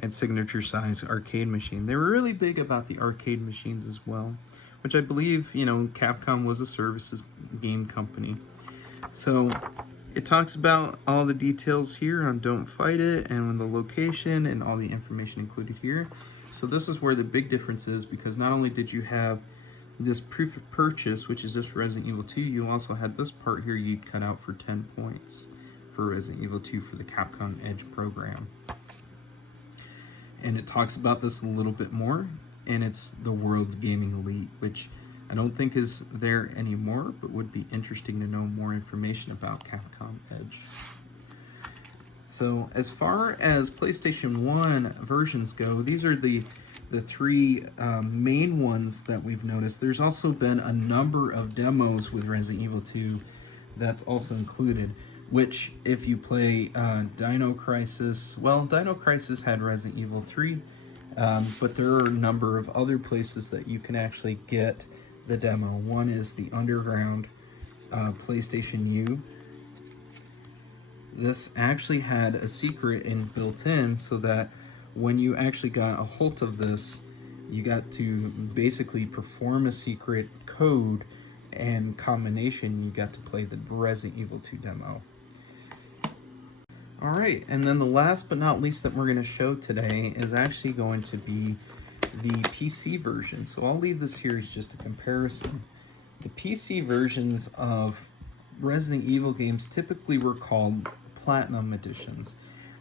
and signature size arcade machine. They were really big about the arcade machines as well, which I believe, Capcom was a services game company. So it talks about all the details here on Don't Fight It and the location and all the information included here. So this is where the big difference is, because not only did you have this proof of purchase, which is just Resident Evil 2, you also had this part here you'd cut out for 10 points for Resident Evil 2 for the Capcom Edge program. And it talks about this a little bit more, and it's the world's gaming elite, which I don't think is there anymore, but would be interesting to know more information about Capcom Edge. So as far as PlayStation 1 versions go, these are the three main ones that we've noticed. There's also been a number of demos with Resident Evil 2 that's also included, which if you play Dino Crisis, well, Dino Crisis had Resident Evil 3, but there are a number of other places that you can actually get the demo. One is the Underground PlayStation U. This actually had a secret built in, so that when you actually got a hold of this, you got to basically perform a secret code and combination. You got to play the Resident Evil 2 demo. Alright, and then the last but not least that we're going to show today is actually going to be the PC version. So I'll leave this here as just a comparison. The PC versions of Resident Evil games typically were called Platinum Editions,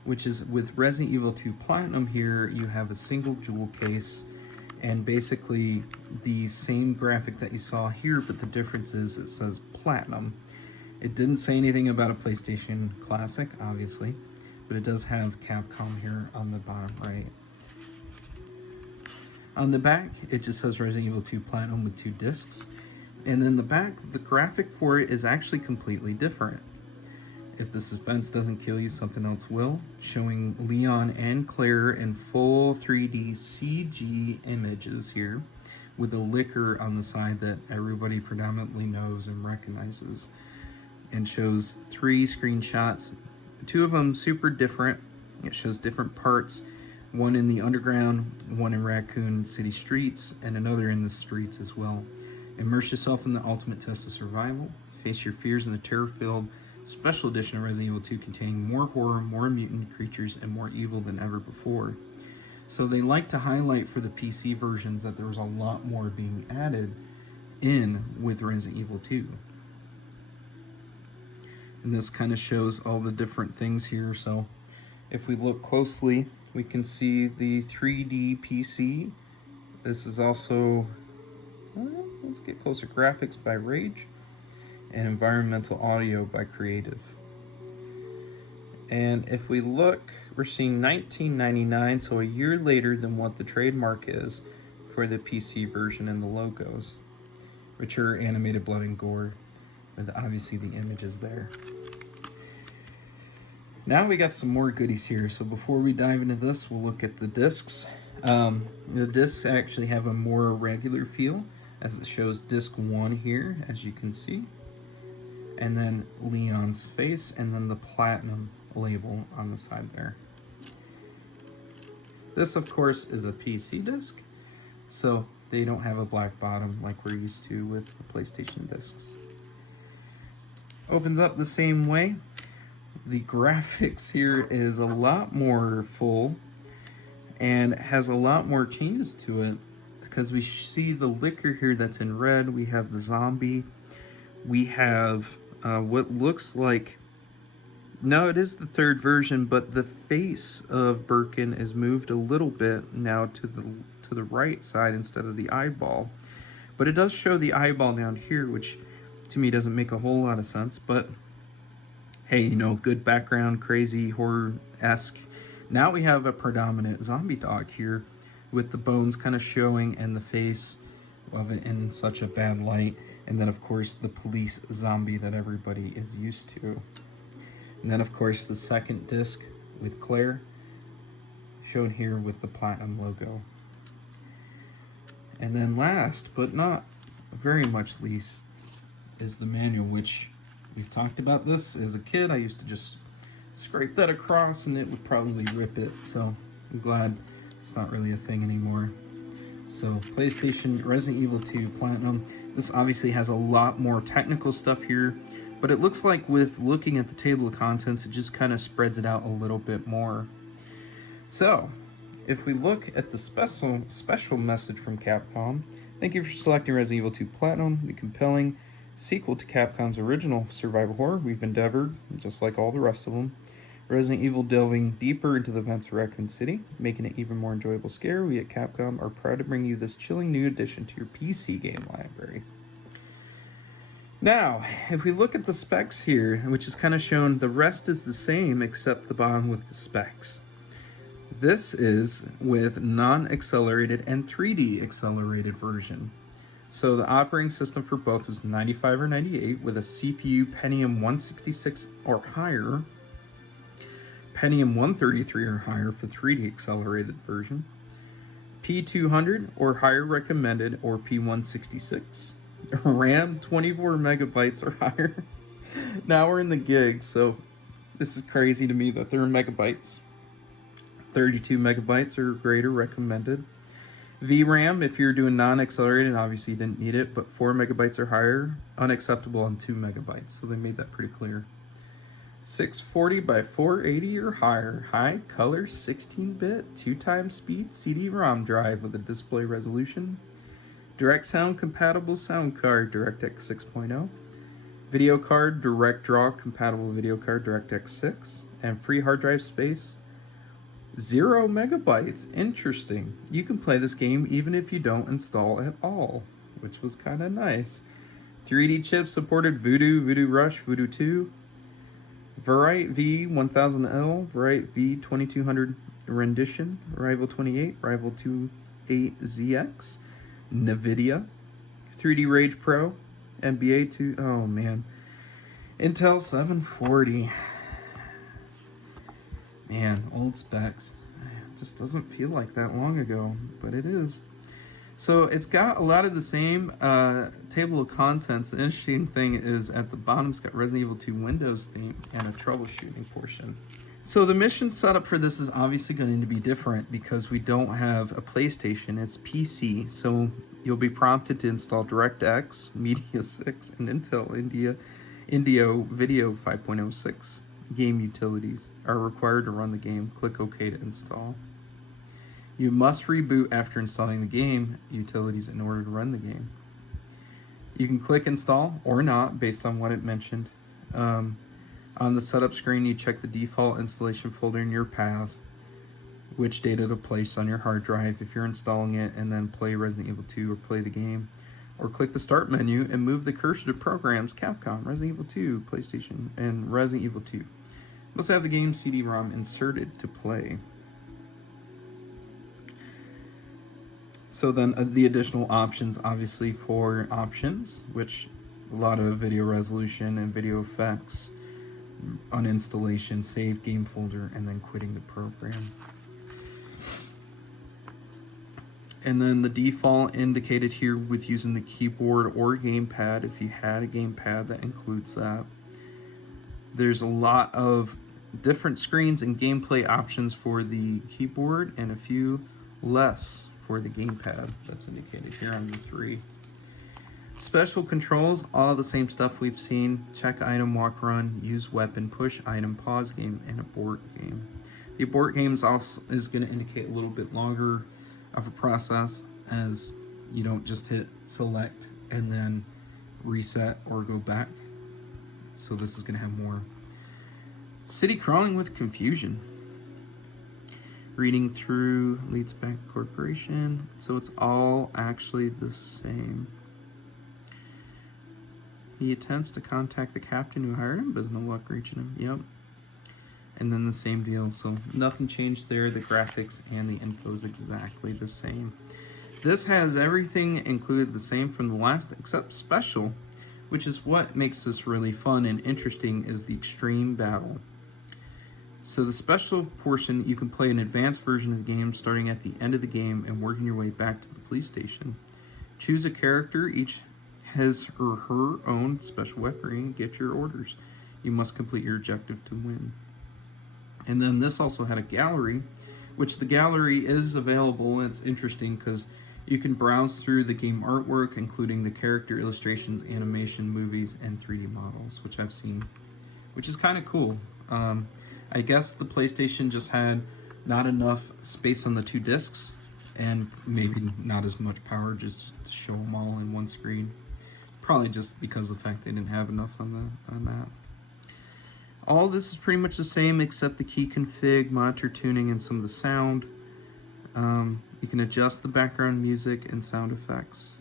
which is with Resident Evil 2 Platinum here, you have a single jewel case and basically the same graphic that you saw here, but the difference is it says Platinum. It didn't say anything about a PlayStation Classic, obviously, but it does have Capcom here on the bottom right. On the back, it just says Resident Evil 2 Platinum with 2 discs. And then the back, the graphic for it is actually completely different. If the suspense doesn't kill you, something else will. Showing Leon and Claire in full 3D CG images here, with a liquor on the side that everybody predominantly knows and recognizes. And shows 3 screenshots, 2 of them super different. It shows different parts, one in the underground, one in Raccoon City streets, and another in the streets as well. Immerse yourself in the ultimate test of survival. Face your fears in the terror-filled special edition of Resident Evil 2 containing more horror, more mutant creatures, and more evil than ever before. So they like to highlight for the PC versions that there was a lot more being added in with Resident Evil 2. And this kind of shows all the different things here. So if we look closely, we can see the 3D PC. This is also, let's get closer, graphics by Rage, and environmental audio by Creative. And if we look, we're seeing 1999, so a year later than what the trademark is for the PC version, and the logos, which are animated blood and gore, with obviously the images there. Now we got some more goodies here. So before we dive into this, we'll look at the discs. The discs actually have a more regular feel, as it shows disc 1 here, as you can see, and then Leon's face, and then the Platinum label on the side there. This, of course, is a PC disc, so they don't have a black bottom like we're used to with the PlayStation discs. Opens up the same way. The graphics here is a lot more full and has a lot more changes to it, because we see the liquor here that's in red. We have the zombie. We have what looks like, no, it is the third version, but the face of Birkin is moved a little bit now to to the right side instead of the eyeball. But it does show the eyeball down here, which to me doesn't make a whole lot of sense. But hey, you know, good background, crazy, horror-esque. Now we have a predominant zombie dog here with the bones kind of showing and the face of it in such a bad light. And then, of course, the police zombie that everybody is used to. And then, of course, the second disc with Claire, shown here with the platinum logo. And then last, but not very much least, is the manual, which we've talked about this as a kid. I used to just scrape that across and it would probably rip it. So I'm glad it's not really a thing anymore. So PlayStation Resident Evil 2 Platinum. This obviously has a lot more technical stuff here, but it looks like with looking at the table of contents, it just kind of spreads it out a little bit more. So if we look at the special message from Capcom, thank you for selecting Resident Evil 2 Platinum, the compelling sequel to Capcom's original survival horror. We've endeavored, just like all the rest of them, Resident Evil delving deeper into the events of Raccoon City, making it even more enjoyable scare. We at Capcom are proud to bring you this chilling new addition to your PC game library. Now, if we look at the specs here, which is kind of shown, the rest is the same except the bottom with the specs. This is with non-accelerated and 3D accelerated version. So the operating system for both was 95 or 98 with a CPU Pentium 166 or higher, Pentium 133 or higher for 3D accelerated version, P200 or higher recommended or P166, RAM 24 megabytes or higher. Now we're in the gigs, so this is crazy to me that they're in megabytes. 32 megabytes or greater recommended. VRAM, if you're doing non-accelerated, obviously you didn't need it, but 4 megabytes or higher, unacceptable on 2 megabytes. So they made that pretty clear. 640 by 480 or higher, high color 16-bit, 2x speed CD-ROM drive with a display resolution. Direct sound compatible sound card, DirectX 6.0. Video card, direct draw compatible video card, DirectX 6. And free hard drive space, 0 megabytes. Interesting. You can play this game even if you don't install at all, which was kind of nice. 3D chips supported Voodoo, Voodoo Rush, Voodoo 2, Verite V1000L, Verite V2200 Rendition, Rival 28, Rival 28ZX, NVIDIA, 3D Rage Pro, NBA 2, oh man, Intel 740. Man, old specs. It just doesn't feel like that long ago, but it is. So it's got a lot of the same table of contents. The interesting thing is at the bottom, it's got Resident Evil 2 Windows theme and a troubleshooting portion. So the mission setup for this is obviously going to be different because we don't have a PlayStation, it's PC. So you'll be prompted to install DirectX, Media 6, and Intel Indio Video 5.06. Game utilities are required to run the game. Click OK to install. You must reboot after installing the game utilities in order to run the game. You can click install or not based on what it mentioned. On the setup screen, you check the default installation folder in your path, which data to place on your hard drive if you're installing it, and then play Resident Evil 2 or play the game. Or click the start menu and move the cursor to programs, Capcom, Resident Evil 2, PlayStation, and Resident Evil 2. Must have the game CD-ROM inserted to play. So then the additional options, obviously for options, which a lot of video resolution and video effects, uninstallation, save game folder, and then quitting the program. And then the default indicated here with using the keyboard or gamepad. If you had a gamepad, that includes that. There's a lot of different screens and gameplay options for the keyboard and a few less for the gamepad. That's indicated here on V3. Special controls, all the same stuff we've seen. Check item, walk, run, use weapon, push item, pause game, and abort game. The abort game is going to indicate a little bit longer of a process, as you don't just hit select and then reset or go back. So this is going to have more. City crawling with confusion. Reading through leads back to corporation. So it's all actually the same. He attempts to contact the captain who hired him, but has no luck reaching him. Yep. And then the same deal. So nothing changed there. The graphics and the info is exactly the same. This has everything included the same from the last, except special, which is what makes this really fun and interesting, is the extreme battle. So the special portion, you can play an advanced version of the game starting at the end of the game and working your way back to the police station. Choose a character, each has or her own special weaponry, and get your orders. You must complete your objective to win. And then this also had a gallery, which the gallery is available. It's interesting because you can browse through the game artwork, including the character illustrations, animation, movies, and 3D models, which I've seen, which is kind of cool. I guess the PlayStation just had not enough space on the 2 discs, and maybe not as much power just to show them all in one screen. Probably just because of the fact they didn't have enough on that. All this is pretty much the same except the key config, monitor tuning, and some of the sound. You can adjust the background music and sound effects.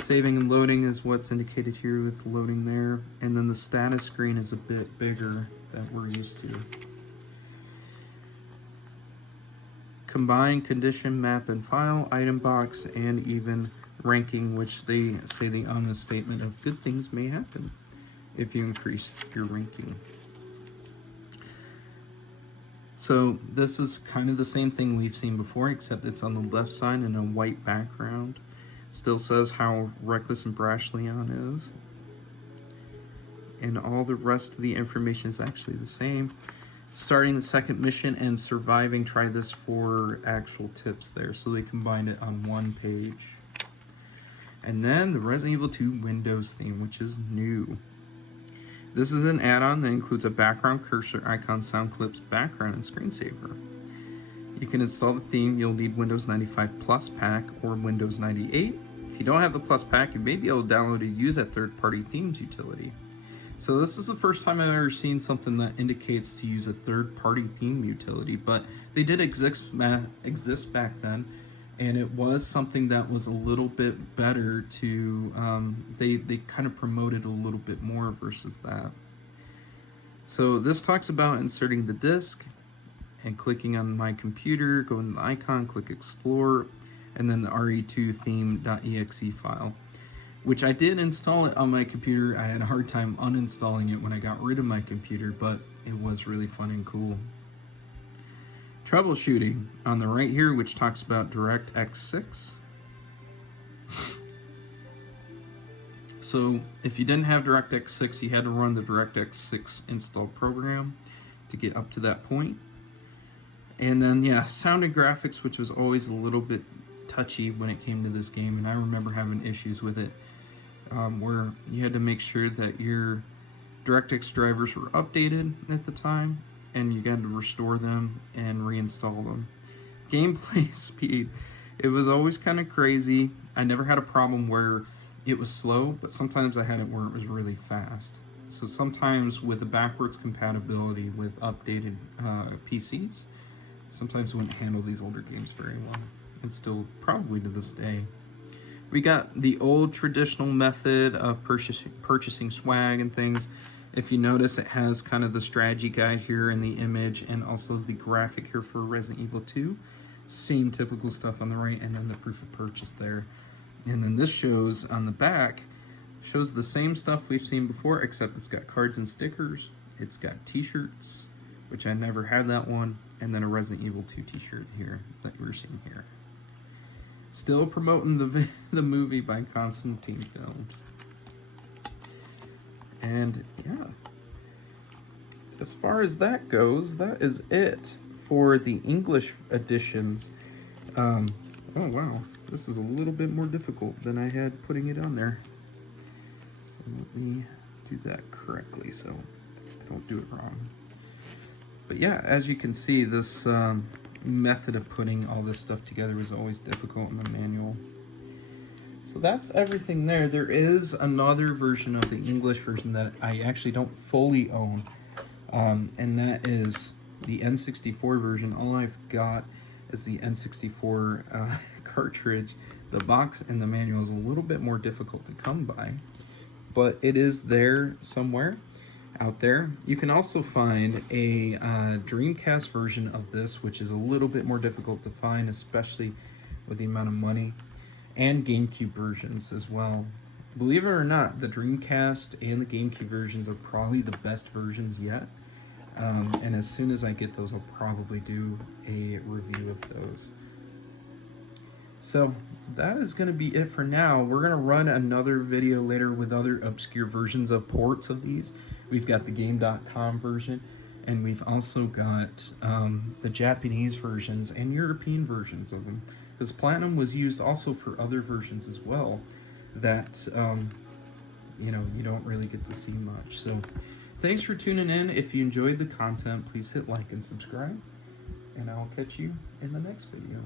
Saving and loading is what's indicated here with loading there. And then the status screen is a bit bigger than we're used to. Combine condition, map, and file, item box, and even ranking, which they say the ominous statement of good things may happen if you increase your ranking. So this is kind of the same thing we've seen before, except it's on the left side in a white background. Still says how reckless and brash Leon is. And all the rest of the information is actually the same. Starting the second mission and surviving, try this for actual tips there. So they combined it on one page. And then the Resident Evil 2 Windows theme, which is new. This is an add-on that includes a background cursor, icon, sound clips, background, and screensaver. You can install the theme. You'll need Windows 95 Plus Pack or Windows 98. If you don't have the Plus Pack, you may be able to download and use that third-party themes utility. So this is the first time I've ever seen something that indicates to use a third-party theme utility, but they did exist back then, and it was something that was a little bit better to, they kind of promoted a little bit more versus that. So this talks about inserting the disk and clicking on my computer, go in the icon, click explore, and then the re2 theme.exe file, which I did install it on my computer. I had a hard time uninstalling it when I got rid of my computer, but it was really fun and cool. Troubleshooting on the right here, which talks about DirectX 6. So if you didn't have DirectX 6, you had to run the DirectX 6 install program to get up to that point. And then, yeah, sound and graphics, which was always a little bit touchy when it came to this game, and I remember having issues with it, where you had to make sure that your DirectX drivers were updated at the time, and you got to restore them and reinstall them. Gameplay speed, it was always kind of crazy. I never had a problem where it was slow, but sometimes I had it where it was really fast. So sometimes with the backwards compatibility with updated PCs, sometimes it wouldn't handle these older games very well, and still probably to this day. We got the old traditional method of purchasing swag and things. If you notice, it has kind of the strategy guide here in the image, and also the graphic here for Resident Evil 2. Same typical stuff on the right, and then the proof of purchase there. And then this shows on the back, shows the same stuff we've seen before, except it's got cards and stickers. It's got t-shirts, which I never had that one, and then a Resident Evil 2 t-shirt here that we're seeing here. Still promoting the movie by Constantine Films. And yeah, as far as that goes, that is it for the English editions. Oh wow, this is a little bit more difficult than I had putting it on there. So let me do that correctly so I don't do it wrong. But yeah, as you can see, this method of putting all this stuff together was always difficult in the manual. So that's everything there. There is another version of the English version that I actually don't fully own, and that is the N64 version. All I've got is the N64 cartridge. The box and the manual is a little bit more difficult to come by, but it is there somewhere out there. You can also find a Dreamcast version of this, which is a little bit more difficult to find, especially with the amount of money, and GameCube versions as well. Believe it or not, the Dreamcast and the GameCube versions are probably the best versions yet. And as soon as I get those, I'll probably do a review of those. So that is going to be it for now. We're going to run another video later with other obscure versions of ports of these. We've got the Game.com version, and we've also got the Japanese versions and European versions of them, because Platinum was used also for other versions as well that you know, you don't really get to see much. So thanks for tuning in. If you enjoyed the content, please hit like and subscribe, and I'll catch you in the next video.